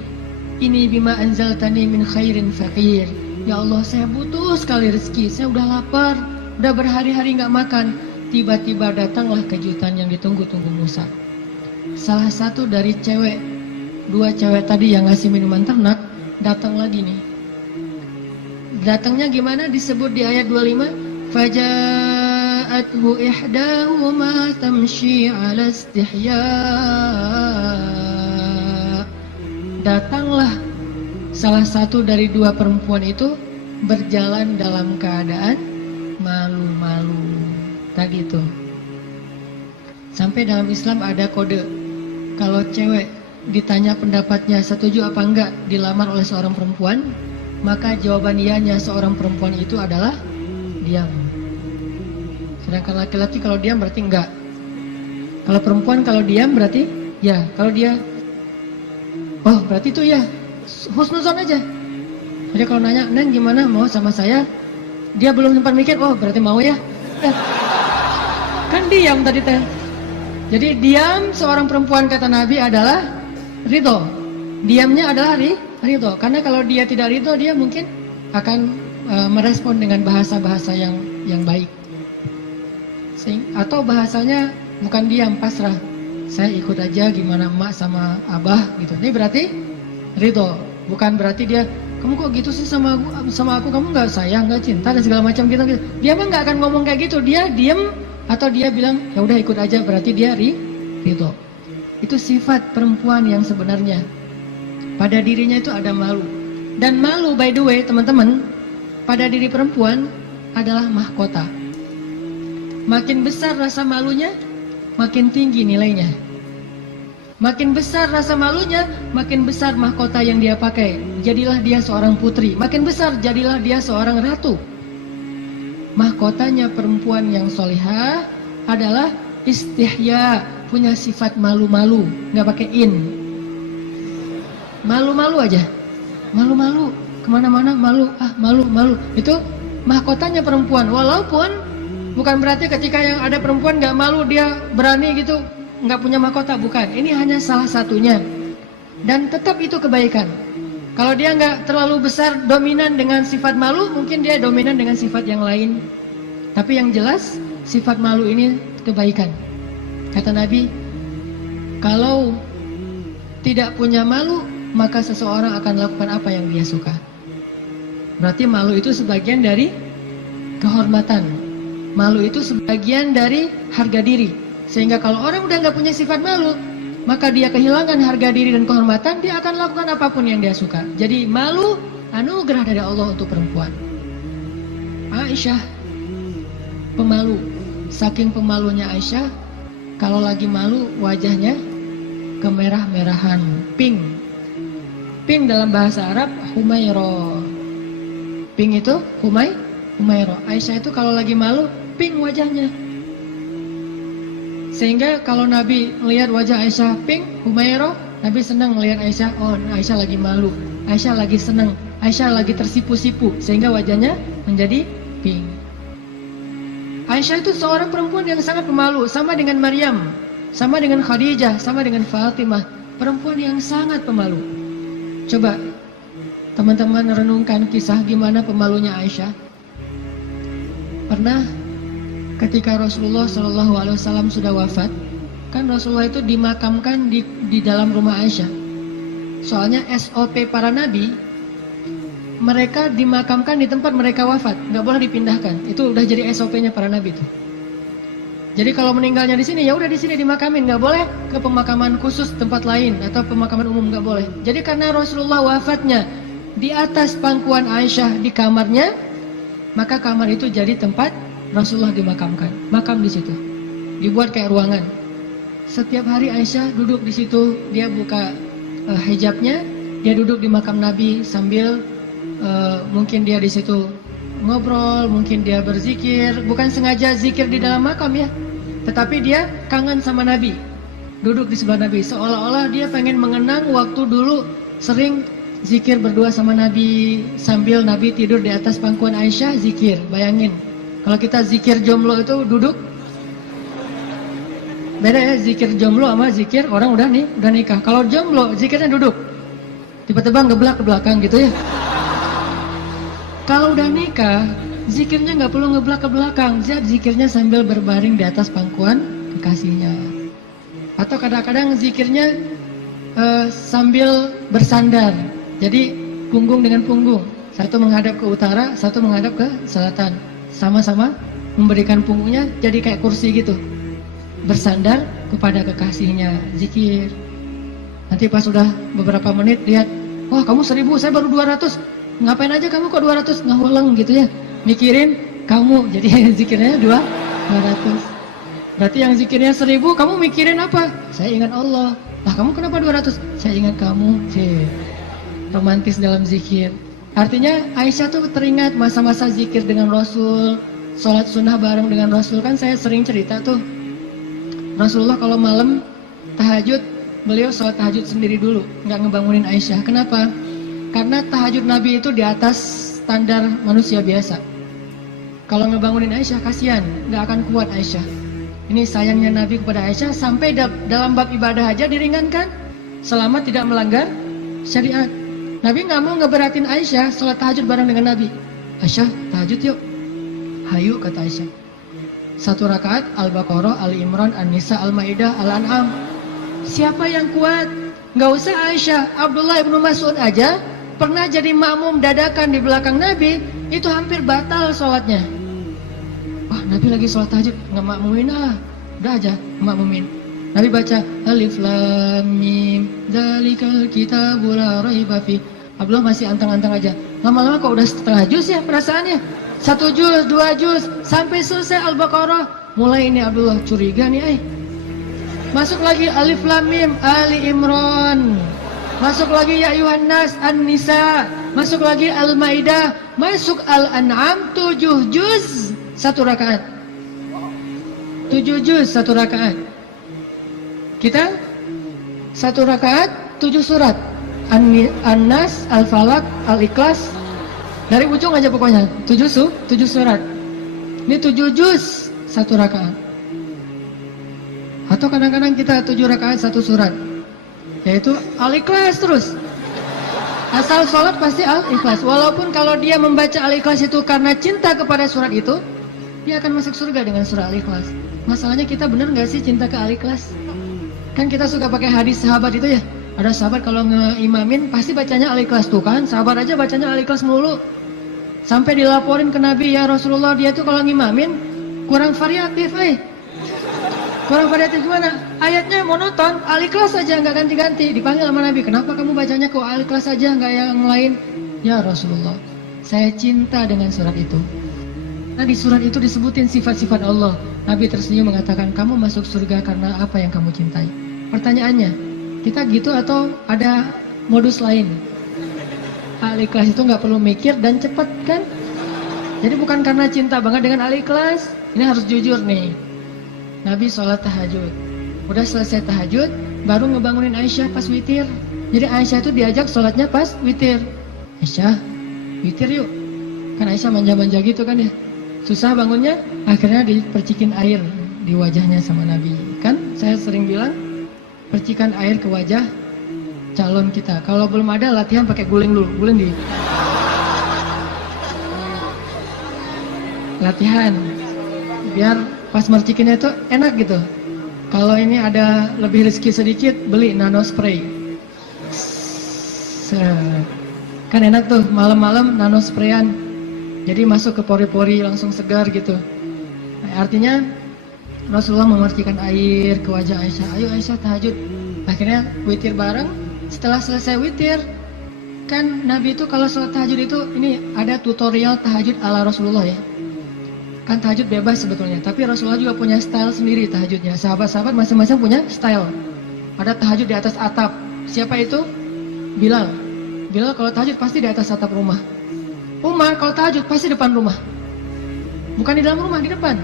ini bima anzaltani min khairin faqir. Ya Allah, saya butuh sekali rezeki, saya udah lapar, udah berhari-hari gak makan. Tiba-tiba datanglah kejutan yang ditunggu-tunggu Musa. Salah satu dari dua cewek tadi yang ngasih minuman ternak, datang lagi nih. Datangnya gimana disebut di ayat 25? Faja'athu ihdahuma tamshi 'ala istihya. Datanglah salah satu dari dua perempuan itu berjalan dalam keadaan malu-malu. Tadi itu. Sampai dalam Islam ada kode. Kalau cewek ditanya pendapatnya setuju apa enggak dilamar oleh seorang perempuan, maka jawaban iyanya seorang perempuan itu adalah diam. Sedangkan laki-laki kalau diam berarti enggak. Kalau perempuan kalau diam berarti ya. Kalau dia oh berarti itu ya, husnuzon aja. Jadi kalau nanya, Neng gimana mau sama saya? Dia belum sempat mikir, oh berarti mau ya. Kan diam tadi teh. Jadi diam seorang perempuan kata Nabi adalah ridho. Diamnya adalah ridho. Karena kalau dia tidak ridho, dia mungkin akan merespon dengan bahasa-bahasa yang baik. Atau bahasanya bukan diam, pasrah. Saya ikut aja gimana emak sama abah gitu. Ini berarti ridho. Bukan berarti dia, kamu kok gitu sih sama aku, kamu nggak sayang, nggak cinta dan segala macam gitu. Dia mah nggak akan ngomong kayak gitu. Dia diam atau dia bilang ya udah ikut aja, berarti dia ridho. Itu sifat perempuan yang sebenarnya. Pada dirinya itu ada malu. Dan malu by the way teman-teman, pada diri perempuan adalah mahkota. Makin besar rasa malunya, makin tinggi nilainya. Makin besar rasa malunya, makin besar mahkota yang dia pakai. Jadilah dia seorang putri. Makin besar, jadilah dia seorang ratu. Mahkotanya perempuan yang solihah adalah istihya, punya sifat malu-malu, nggak pakai in. Malu-malu aja, malu-malu, kemana-mana malu, malu-malu. Itu mahkotanya perempuan. Walaupun bukan berarti ketika yang ada perempuan nggak malu dia berani gitu, nggak punya mahkota, bukan. Ini hanya salah satunya. Dan tetap itu kebaikan. Kalau dia nggak terlalu besar dominan dengan sifat malu, mungkin dia dominan dengan sifat yang lain. Tapi yang jelas sifat malu ini kebaikan. Kata Nabi, kalau tidak punya malu, maka seseorang akan lakukan apa yang dia suka. Berarti malu itu sebagian dari kehormatan. Malu itu sebagian dari harga diri. Sehingga kalau orang udah nggak punya sifat malu, maka dia kehilangan harga diri dan kehormatan, dia akan lakukan apapun yang dia suka. Jadi malu anugerah dari Allah untuk perempuan. Aisyah pemalu. Saking pemalunya Aisyah, kalau lagi malu wajahnya kemerah-merahan, pink. Pink dalam bahasa Arab humairo. Pink itu humairo. Aisyah itu kalau lagi malu pink wajahnya. Sehingga kalau Nabi melihat wajah Aisyah pink, humairo, Nabi senang melihat Aisyah, oh Aisyah lagi malu, Aisyah lagi senang, Aisyah lagi tersipu-sipu, sehingga wajahnya menjadi pink. Aisyah itu seorang perempuan yang sangat pemalu, sama dengan Maryam, sama dengan Khadijah, sama dengan Fatimah, perempuan yang sangat pemalu. Coba teman-teman renungkan kisah gimana pemalunya Aisyah. Pernah ketika Rasulullah SAW sudah wafat, kan Rasulullah itu dimakamkan di dalam rumah Aisyah. Soalnya SOP para nabi, mereka dimakamkan di tempat mereka wafat, nggak boleh dipindahkan. Itu udah jadi SOP-nya para nabi itu. Jadi kalau meninggalnya di sini, ya udah di sini dimakamin, nggak boleh ke pemakaman khusus tempat lain atau pemakaman umum, nggak boleh. Jadi karena Rasulullah wafatnya di atas pangkuan Aisyah di kamarnya, maka kamar itu jadi tempat Rasulullah dimakamkan, makam di situ, dibuat kayak ruangan. Setiap hari Aisyah duduk di situ, dia buka hijabnya, dia duduk di makam Nabi sambil mungkin dia di situ ngobrol, mungkin dia berzikir, bukan sengaja zikir di dalam makam ya, tetapi dia kangen sama Nabi, duduk di sebelah Nabi, seolah-olah dia pengen mengenang waktu dulu sering zikir berdua sama Nabi sambil Nabi tidur di atas pangkuan Aisyah zikir. Bayangin. Kalau kita zikir jomblo itu duduk, beda ya zikir jomblo sama zikir orang udah nikah. Kalau jomblo zikirnya duduk, tiba-tiba ngeblak ke belakang gitu ya. Kalau udah nikah, zikirnya nggak perlu ngeblak ke belakang, zikirnya sambil berbaring di atas pangkuan kekasihnya. Atau kadang-kadang zikirnya sambil bersandar, jadi punggung dengan punggung, satu menghadap ke utara, satu menghadap ke selatan. Sama-sama memberikan punggungnya jadi kayak kursi gitu, bersandar kepada kekasihnya, zikir. Nanti pas sudah beberapa menit lihat, wah kamu 1000, saya baru 200. ngapain aja kamu kok 200 ngaweleng gitu ya, mikirin kamu, jadi zikirnya 200. Berarti yang zikirnya 1000 kamu mikirin apa? Saya ingat Allah. Lah kamu kenapa 200? Saya ingat kamu. Romantis dalam zikir. Artinya Aisyah tuh teringat masa-masa zikir dengan Rasul, sholat sunnah bareng dengan Rasul. Kan saya sering cerita tuh, Rasulullah kalau malam tahajud, beliau sholat tahajud sendiri dulu, nggak ngebangunin Aisyah. Kenapa? Karena tahajud Nabi itu di atas standar manusia biasa. Kalau ngebangunin Aisyah kasihan, nggak akan kuat Aisyah. Ini sayangnya Nabi kepada Aisyah, sampai dalam bab ibadah aja diringankan selama tidak melanggar syariat. Nabi nggak mau ngeberatin Aisyah sholat tahajud bareng dengan Nabi. Aisyah tahajud yuk. Hayu kata Aisyah. 1 rakaat Al-Baqarah, Ali Imran, An-Nisa, Al-Maidah, Al-An'am. Siapa yang kuat? Nggak usah Aisyah, Abdullah ibnu Mas'ud aja pernah jadi makmum dadakan di belakang Nabi, itu hampir batal sholatnya. Wah, Nabi lagi sholat tahajud, nggak makmumin udah aja makmumin. Nabi baca Alif Lam Mim Dzalikal kitabul la raiba fi. Abdullah masih antang-antang aja. Lama-lama kok udah setengah juz ya perasaannya. 1 juz, 2 juz, sampai selesai Al-Baqarah. Mulai ini Abdullah curiga nih, masuk lagi Alif Lam Mim Ali Imran. Masuk lagi Ya Ayuhan Nas An-Nisa. Masuk lagi Al-Maidah. Masuk Al-An'am 7 juz 1 rakaat. 7 juz 1 rakaat. Kita 1 rakaat 7 surat. An-Nas, Al-Falaq, Al-Ikhlas. Dari ujung aja pokoknya 7 surat. Ini 7 juz 1 rakaat. Atau kadang-kadang kita 7 rakaat 1 surat, yaitu Al-Ikhlas terus. Asal sholat pasti Al-Ikhlas. Walaupun kalau dia membaca Al-Ikhlas itu karena cinta kepada surat itu, dia akan masuk surga dengan surah Al-Ikhlas. Masalahnya kita benar nggak sih cinta ke Al-Ikhlas? Kan kita suka pakai hadis sahabat itu ya. Ada sahabat kalau ngeimamin pasti bacanya Al-Ikhlas tuh kan. Sahabat aja bacanya Al-Ikhlas mulu. Sampai dilaporin ke Nabi, ya Rasulullah dia tuh kalau ngimamin kurang variatif Kurang variatif gimana? Ayatnya monoton, Al-Ikhlas aja nggak ganti-ganti. Dipanggil sama Nabi, kenapa kamu bacanya kok Al-Ikhlas aja nggak yang lain? Ya Rasulullah, saya cinta dengan surat itu. Nah di surat itu disebutin sifat-sifat Allah. Nabi tersenyum mengatakan, kamu masuk surga karena apa yang kamu cintai. Pertanyaannya, kita gitu atau ada modus lain? Al-Ikhlas itu nggak perlu mikir dan cepat kan? Jadi bukan karena cinta banget dengan Al-Ikhlas. Ini harus jujur nih. Nabi sholat tahajud, udah selesai tahajud, baru ngebangunin Aisyah pas witir. Jadi Aisyah itu diajak sholatnya pas witir. Aisyah, witir yuk. Kan Aisyah manja-manja gitu kan ya. Susah bangunnya, akhirnya dipercikin air di wajahnya sama Nabi. Kan saya sering bilang, percikan air ke wajah calon kita. Kalau belum ada latihan pakai guling dulu, guling di latihan biar pas mercikinnya itu enak gitu. Kalau ini ada lebih rezeki sedikit, beli nano spray. Kan enak tuh malam-malam nano sprayan. Jadi masuk ke pori-pori langsung segar gitu. Artinya Rasulullah memercikan air ke wajah Aisyah. Ayo Aisyah tahajud. Akhirnya witir bareng. Setelah selesai witir, kan Nabi itu kalau sholat tahajud itu ini ada tutorial tahajud ala Rasulullah ya. Kan tahajud bebas sebetulnya, tapi Rasulullah juga punya style sendiri tahajudnya. Sahabat-sahabat masing-masing punya style. Ada tahajud di atas atap. Siapa itu? Bilal. Bilal kalau tahajud pasti di atas atap rumah. Umar kalau tahajud pasti depan rumah. Bukan di dalam rumah, di depan.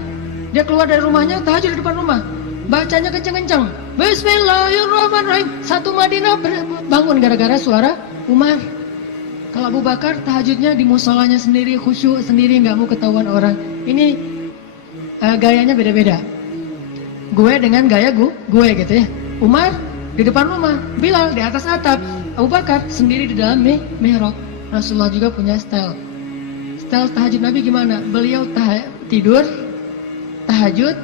Dia keluar dari rumahnya, tahajud di depan rumah. Bacanya kenceng-kenceng. Bismillahirrahmanirrahim. Satu Madinah bangun gara-gara suara Umar. Kalau Abu Bakar tahajudnya di musolanya sendiri, khusyuk sendiri, nggak mau ketahuan orang. Ini gayanya beda-beda. Gue dengan gaya gue gitu ya. Umar di depan rumah, Bilal di atas atap, Abu Bakar sendiri di dalam mihrab. Rasulullah juga punya style. Style tahajud Nabi gimana? Beliau tidur, tahajud,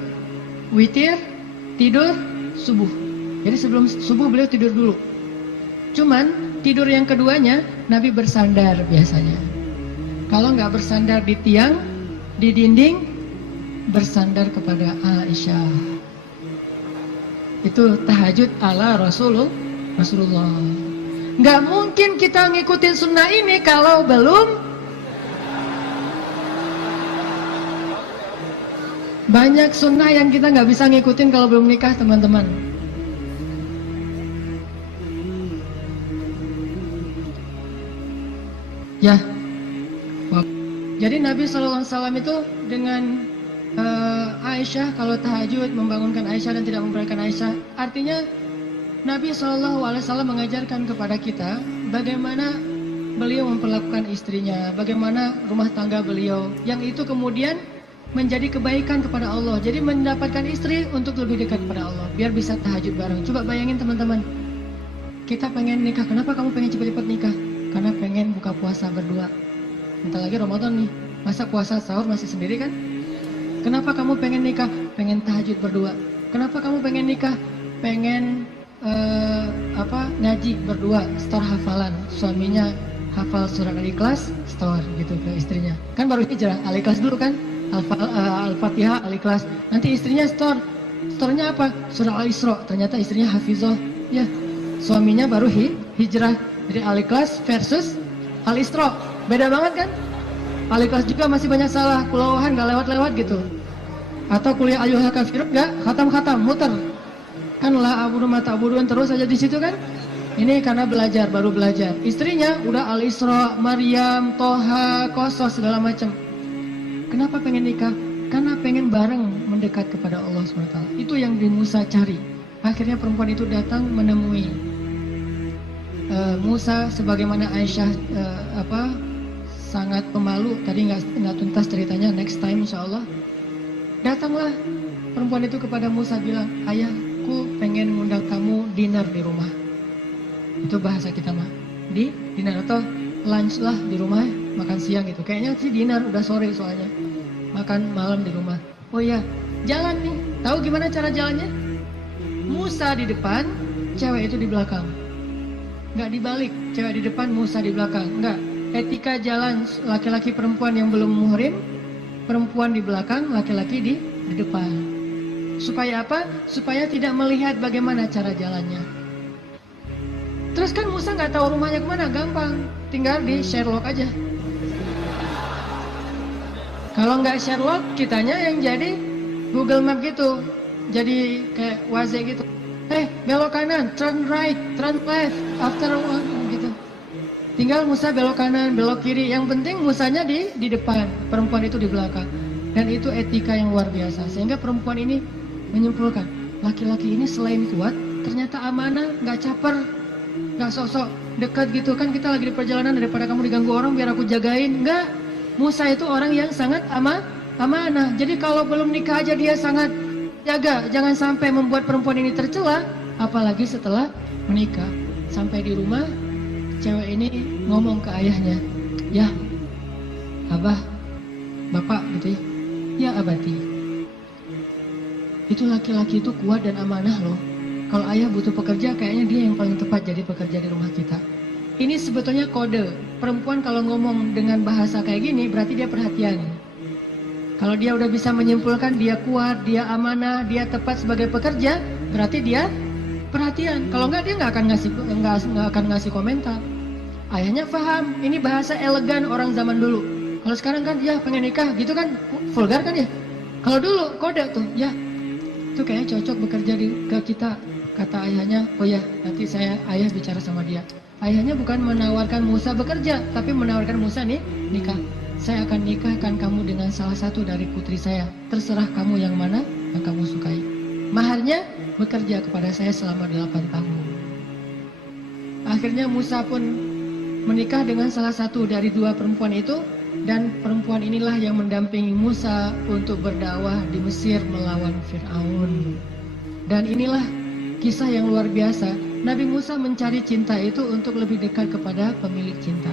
witir, tidur, subuh. Jadi sebelum subuh beliau tidur dulu. Cuman tidur yang keduanya Nabi bersandar biasanya. Kalau nggak bersandar di tiang, di dinding, bersandar kepada Aisyah. Itu tahajud ala Rasulullah. Nggak mungkin kita ngikutin sunnah ini kalau belum. Banyak sunnah yang kita nggak bisa ngikutin kalau belum nikah, teman-teman. Ya. Jadi Nabi SAW itu dengan Aisyah, kalau tahajud membangunkan Aisyah dan tidak memperhatikan Aisyah, artinya Nabi SAW mengajarkan kepada kita bagaimana beliau memperlakukan istrinya, bagaimana rumah tangga beliau, yang itu kemudian menjadi kebaikan kepada Allah. Jadi mendapatkan istri untuk lebih dekat kepada Allah, biar bisa tahajud bareng. Coba bayangin teman-teman, kita pengen nikah, kenapa kamu pengen cepat-cepat nikah? Karena pengen buka puasa berdua. Bentar lagi Ramadan nih, masa puasa sahur masih sendiri kan? Kenapa kamu pengen nikah? Pengen tahajud berdua. Kenapa kamu pengen nikah? Pengen ngaji berdua, store hafalan. Suaminya hafal surat Al-Ikhlas, store gitu ke istrinya. Kan baru hijrah, Al-Ikhlas dulu kan? Al-Fatihah, Al-Ikhlas. Nanti istrinya store. Store-nya apa? Surah Al-Isra. Ternyata istrinya hafizah. Ya, suaminya baru hijrah. Jadi Al-Ikhlas versus Al-Isra. Beda banget kan? Al-Ikhlas juga masih banyak salah, kulawahan gak lewat-lewat gitu. Atau kuliah ayyuhal kafirun gak khatam-khatam, muter. Kan la abudu mata abuduan terus aja di situ kan? Ini karena belajar, baru belajar. Istrinya udah Al-Isra, Maryam, Toha, Qasas segala macam. Kenapa pengen nikah? Karena pengen bareng mendekat kepada Allah SWT. Itu yang di Musa cari. Akhirnya perempuan itu datang menemui Musa, sebagaimana Aisyah sangat pemalu. Tadi nggak tuntas ceritanya, next time insya Allah. Datanglah perempuan itu kepada Musa bilang, ayahku pengen ngundang kamu dinner di rumah. Itu bahasa kita mah, di dinner atau lunch lah di rumah, makan siang gitu. Kayaknya sih dinner, udah sore soalnya, makan malam di rumah. Oh iya, jalan nih. Tahu gimana cara jalannya? Musa di depan, cewek itu di belakang. Nggak dibalik, cewek di depan, Musa di belakang. Nggak. Etika jalan laki-laki perempuan yang belum muhrim, perempuan di belakang, laki-laki di depan. Supaya apa? Supaya tidak melihat bagaimana cara jalannya. Terus kan Musa nggak tahu rumahnya kemana, gampang, tinggal di Sherlock aja. Kalau nggak Sherlock, kitanya yang jadi Google Map gitu, jadi kayak Waze gitu. Belok kanan, turn right, turn left, after one gitu. Tinggal Musa belok kanan, belok kiri. Yang penting Musanya di depan, perempuan itu di belakang. Dan itu etika yang luar biasa. Sehingga perempuan ini menyimpulkan, laki-laki ini selain kuat, ternyata amanah, nggak caper, nggak sosok dekat gitu. Kan kita lagi di perjalanan, daripada kamu diganggu orang biar aku jagain. Nggak. Musa itu orang yang sangat amanah. Jadi kalau belum nikah aja dia sangat jaga, jangan sampai membuat perempuan ini tercela, apalagi setelah menikah. Sampai di rumah, cewek ini ngomong ke ayahnya, ya abah, bapak gitu ya, ya abati. Itu laki-laki itu kuat dan amanah loh. Kalau ayah butuh pekerja, kayaknya dia yang paling tepat jadi pekerja di rumah kita. Ini sebetulnya kode. Perempuan kalau ngomong dengan bahasa kayak gini, berarti dia perhatian. Kalau dia udah bisa menyimpulkan dia kuat, dia amanah, dia tepat sebagai pekerja, berarti dia perhatian. Kalau enggak, dia nggak akan ngasih komentar. Ayahnya paham, ini bahasa elegan orang zaman dulu. Kalau sekarang kan, ya pengen nikah gitu kan, vulgar kan ya. Kalau dulu kode tuh, ya itu kayaknya cocok bekerja ke kita. Kata ayahnya, oh ya nanti ayah bicara sama dia. Ayahnya bukan menawarkan Musa bekerja, tapi menawarkan Musa nih nikah. Saya akan nikahkan kamu dengan salah satu dari putri saya. Terserah kamu yang mana yang kamu sukai. Maharnya bekerja kepada saya selama 8 tahun. Akhirnya Musa pun menikah dengan salah satu dari 2 perempuan itu. Dan perempuan inilah yang mendampingi Musa untuk berdakwah di Mesir melawan Fir'aun. Dan inilah kisah yang luar biasa. Nabi Musa mencari cinta itu untuk lebih dekat kepada pemilik cinta.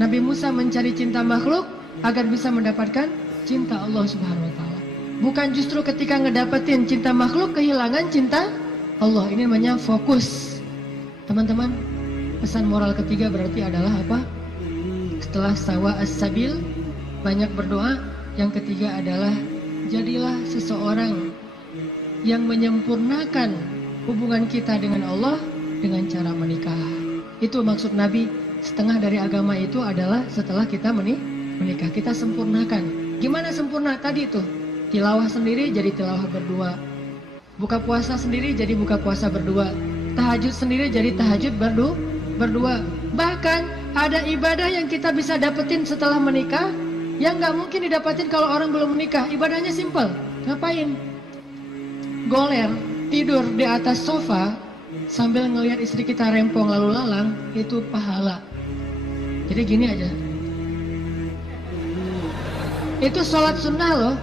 Nabi Musa mencari cinta makhluk agar bisa mendapatkan cinta Allah Subhanahu wa Ta'ala. Bukan justru ketika ngedapetin cinta makhluk kehilangan cinta Allah. Ini namanya fokus. Teman-teman, pesan moral ketiga berarti adalah apa? Setelah sawa as-sabil, banyak berdoa. Yang ketiga adalah jadilah seseorang yang menyempurnakan hubungan kita dengan Allah dengan cara menikah. Itu maksud Nabi, setengah dari agama itu adalah setelah kita menikah, kita sempurnakan. Gimana sempurna? Tadi tuh, tilawah sendiri jadi tilawah berdua, buka puasa sendiri jadi buka puasa berdua, tahajud sendiri jadi tahajud berdua. Bahkan ada ibadah yang kita bisa dapetin setelah menikah yang nggak mungkin didapetin kalau orang belum menikah. Ibadahnya simple. Ngapain? Goler, tidur di atas sofa sambil ngelihat istri kita rempong lalu lalang, itu pahala. Jadi gini aja, itu sholat sunnah loh.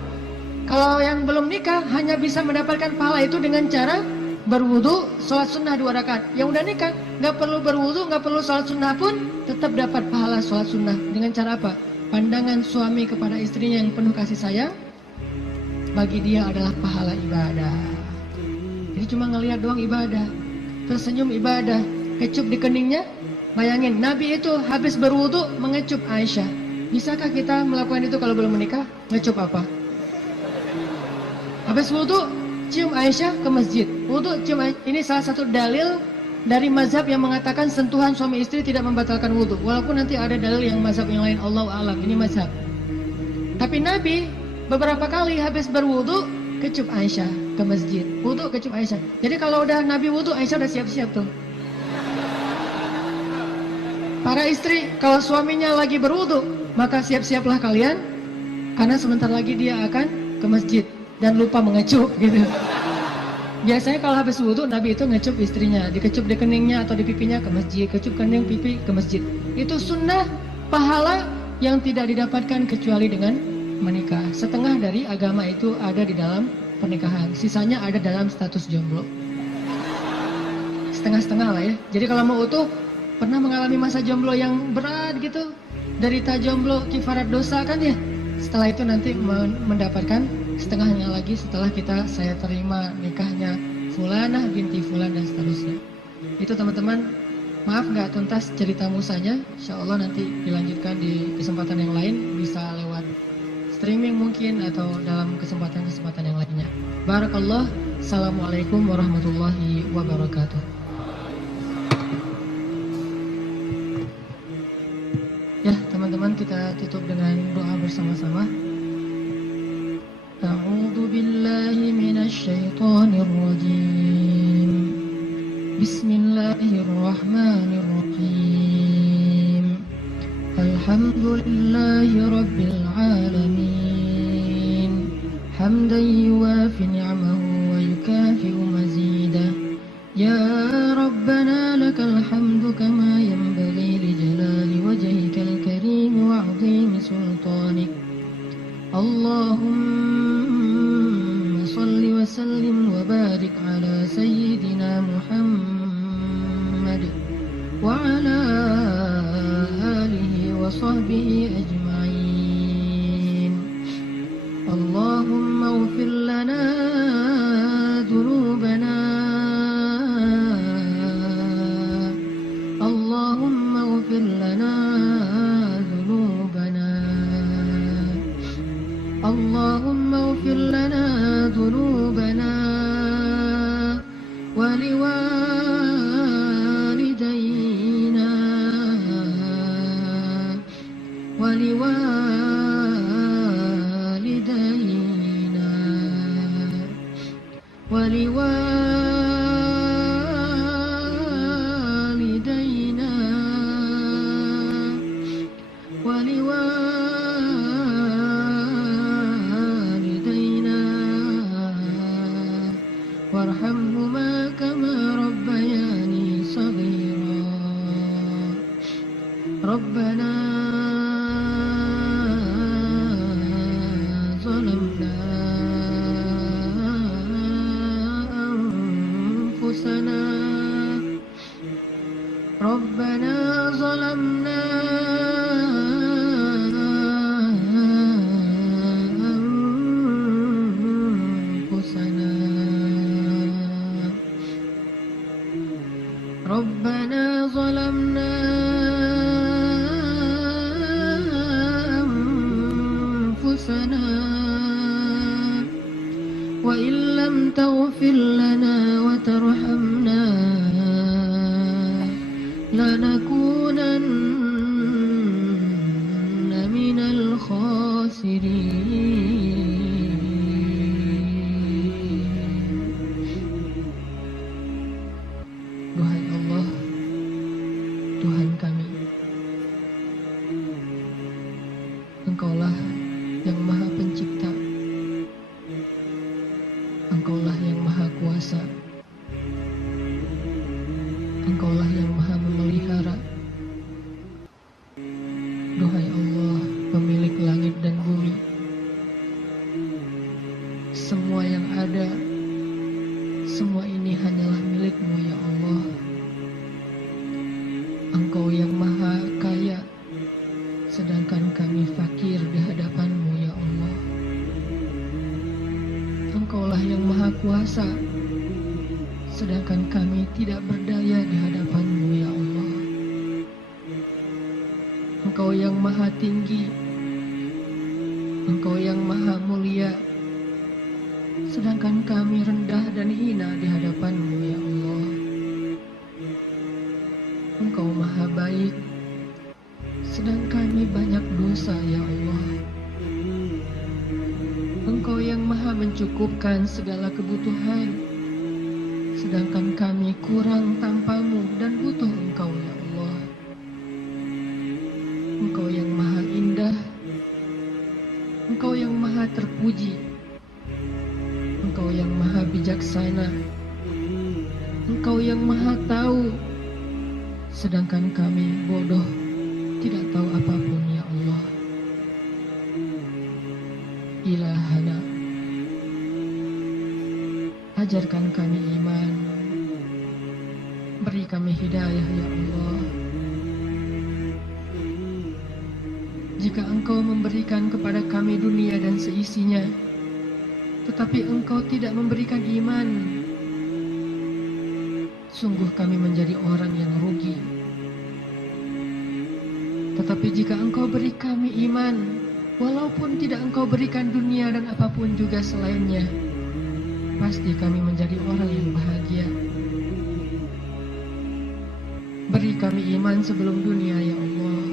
Kalau yang belum nikah hanya bisa mendapatkan pahala itu dengan cara berwudu, sholat sunnah 2 rakaat. Yang udah nikah nggak perlu berwudu, nggak perlu sholat sunnah pun tetap dapat pahala sholat sunnah. Dengan cara apa? Pandangan suami kepada istrinya yang penuh kasih sayang, bagi dia adalah pahala ibadah. Jadi cuma ngelihat doang ibadah, tersenyum ibadah, kecup di keningnya. Bayangin, Nabi itu habis berwudu mengecup Aisyah. Bisakah kita melakukan itu kalau belum menikah? Ngecup apa? Habis wudu, cium Aisyah ke masjid. Wudu, cium Aisyah. Ini salah satu dalil dari mazhab yang mengatakan sentuhan suami istri tidak membatalkan wudu. Walaupun nanti ada dalil yang mazhab yang lain, Allahu a'lam. Ini mazhab. Tapi Nabi beberapa kali habis berwudu kecup Aisyah ke masjid. Wudu kecup Aisyah. Jadi kalau udah Nabi wudu, Aisyah udah siap-siap tuh. Para istri, kalau suaminya lagi berwudu, maka siap-siaplah kalian, karena sebentar lagi dia akan ke masjid dan lupa mengecup gitu. Biasanya kalau habis wudu, Nabi itu ngecup istrinya, dikecup di keningnya atau di pipinya ke masjid, kecup kening pipi ke masjid. Itu sunnah pahala yang tidak didapatkan kecuali dengan menikah. Setengah dari agama itu ada di dalam pernikahan, sisanya ada dalam status jomblo. Setengah-setengah lah ya. Jadi kalau mau utuh, pernah mengalami masa jomblo yang berat gitu, derita jomblo, kifarat dosa kan ya. Setelah itu nanti mendapatkan setengahnya lagi setelah saya terima nikahnya Fulanah binti Fulan dan seterusnya. Itu teman-teman, maaf nggak tuntas cerita musanya. Insya Allah nanti dilanjutkan di kesempatan yang lain, bisa lewat streaming mungkin atau dalam kesempatan-kesempatan yang lainnya. Barakallah. Assalamualaikum warahmatullahi wabarakatuh. Ya teman-teman, kita tutup dengan doa bersama-sama. A'udzu billahi minasy syaithanir rajim. Bismillahirrahmanirrahim. Alhamdulillahi rabbil alamin. Hamdan yuwafi ni'amahu wa yukafi'u mazidah. Ya Rabbana lakal hamdu kama yanbaghi li jalali wajhikal karim wa 'azimi sultanik. Allahumma salli wa sallim wa barik ala sayyidina Muhammad wa ala alihi wa sahbihi ajma'in. Allahumma ighfir lana dhunubana. Allahumma ighfir lana dhunubana. Allahumma ighfir lana dhunubana wa liwalidayna wa liwalidayna wa liwalidayna wa liwalidayna warhamhuma kama rabbayani saghira. Rabbana zalamna anfusana. Rabbana zalamna anfusana. Rabbana zalamna anfusana wa illam taghfir lana wa tarhamna lana Duhai Allah, Tuhan kami, Engkaulah yang Maha Pencipta, Engkaulah yang Maha Kuasa, Engkaulah yang Maha Memelihara. Duhai Allah, pemilik langit dan bumi, semua yang ada, semua ini hanyalah milik-Mu ya Allah. Engkau yang Maha Kaya, sedangkan kami fakir di hadapan-Mu ya Allah. Engkaulah yang Maha Kuasa, sedangkan kami tidak berdaya di hadapan-Mu ya Allah. Engkau yang Maha Tinggi, Engkau yang Maha Mulia, sedangkan kami rendah dan hina di hadapan-Mu ya Allah. Engkau Maha Baik, sedang kami banyak dosa ya Allah. Engkau yang Maha mencukupkan segala kebutuhan, sedangkan kami kurang tanpa-Mu dan butuh Engkau ya Allah. Engkau yang Maha Indah, Engkau yang Maha Terpuji, Engkau yang Maha Bijaksana, Engkau yang Maha Tahu, sedangkan kami bodoh, tidak tahu apapun ya Allah. Ilahana, ajarkan kami iman, beri kami hidayah ya Allah. Jika Engkau memberikan kepada kami dunia dan seisinya, tetapi Engkau tidak memberikan iman, sungguh kami menjadi orang yang rugi. Tetapi jika Engkau beri kami iman, walaupun tidak Engkau berikan dunia dan apapun juga selainnya, pasti kami menjadi orang yang bahagia. Beri kami iman sebelum dunia ya Allah.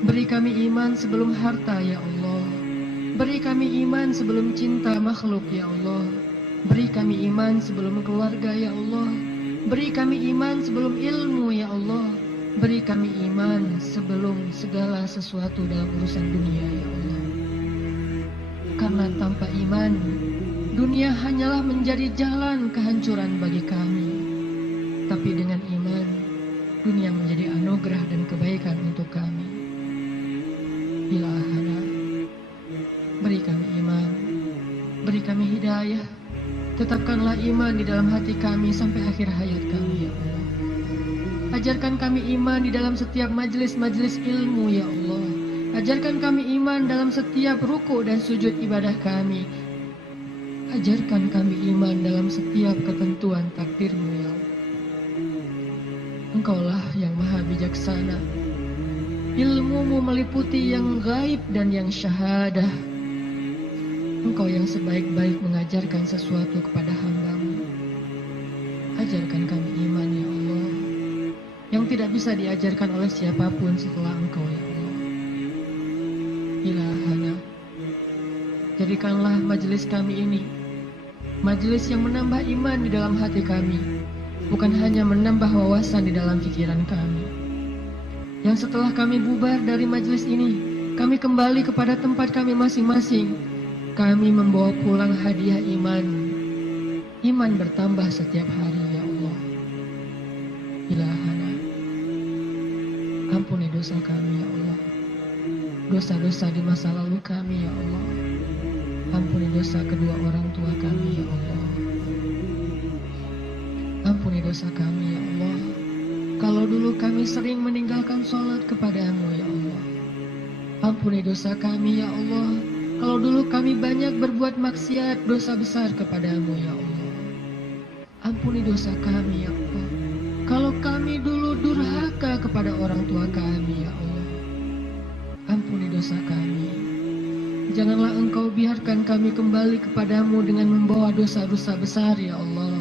Beri kami iman sebelum harta ya Allah. Beri kami iman sebelum cinta makhluk ya Allah. Beri kami iman sebelum keluarga ya Allah. Beri kami iman sebelum ilmu ya Allah. Beri kami iman sebelum segala sesuatu dalam urusan dunia ya Allah. Karena tanpa iman, dunia hanyalah menjadi jalan kehancuran bagi kami. Tapi dengan iman, dunia menjadi anugerah dan kebaikan untuk kami. Ilahana, beri kami iman, beri kami hidayah. Tetapkanlah iman di dalam hati kami sampai akhir hayat kami ya Allah. Ajarkan kami iman di dalam setiap majelis-majelis ilmu ya Allah. Ajarkan kami iman dalam setiap ruku dan sujud ibadah kami. Ajarkan kami iman dalam setiap ketentuan takdir-Mu ya Allah. Engkaulah yang Maha Bijaksana. Ilmu-Mu meliputi yang gaib dan yang syahadah. Engkau yang sebaik-baik mengajarkan sesuatu kepada hamba-Mu. Ajarkan kami iman ya Allah, yang tidak bisa diajarkan oleh siapapun setelah Engkau ya Allah. Ilahana, jadikanlah majelis kami ini majelis yang menambah iman di dalam hati kami, bukan hanya menambah wawasan di dalam pikiran kami. Yang setelah kami bubar dari majelis ini, kami kembali kepada tempat kami masing-masing. Kami membawa pulang hadiah iman. Iman bertambah setiap hari ya Allah. Ilahana, ampuni dosa kami ya Allah. Dosa-dosa di masa lalu kami ya Allah. Ampuni dosa kedua orang tua kami ya Allah. Ampuni dosa kami ya Allah. Kalau dulu kami sering meninggalkan sholat kepada-Mu ya Allah. Ampuni dosa kami ya Allah. Kalau dulu kami banyak berbuat maksiat, dosa besar kepada-Mu ya Allah. Ampuni dosa kami ya Allah. Kalau kami dulu durhaka kepada orang tua kami ya Allah. Ampuni dosa kami. Janganlah Engkau biarkan kami kembali kepada-Mu dengan membawa dosa-dosa besar ya Allah.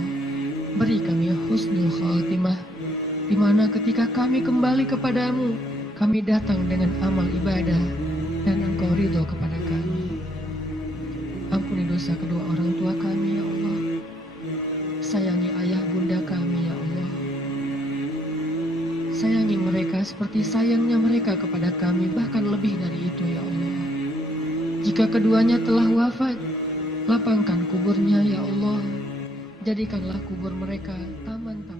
Beri kami husnul khatimah, di mana ketika kami kembali kepada-Mu, kami datang dengan amal ibadah dan Engkau ridho kepada kami. Ampuni dosa kedua orang tua kami ya Allah. Sayangi ayah bunda kami ya Allah. Sayangi mereka seperti sayangnya mereka kepada kami, bahkan lebih dari itu ya Allah. Jika keduanya telah wafat, lapangkan kuburnya ya Allah. Jadikanlah kubur mereka taman-taman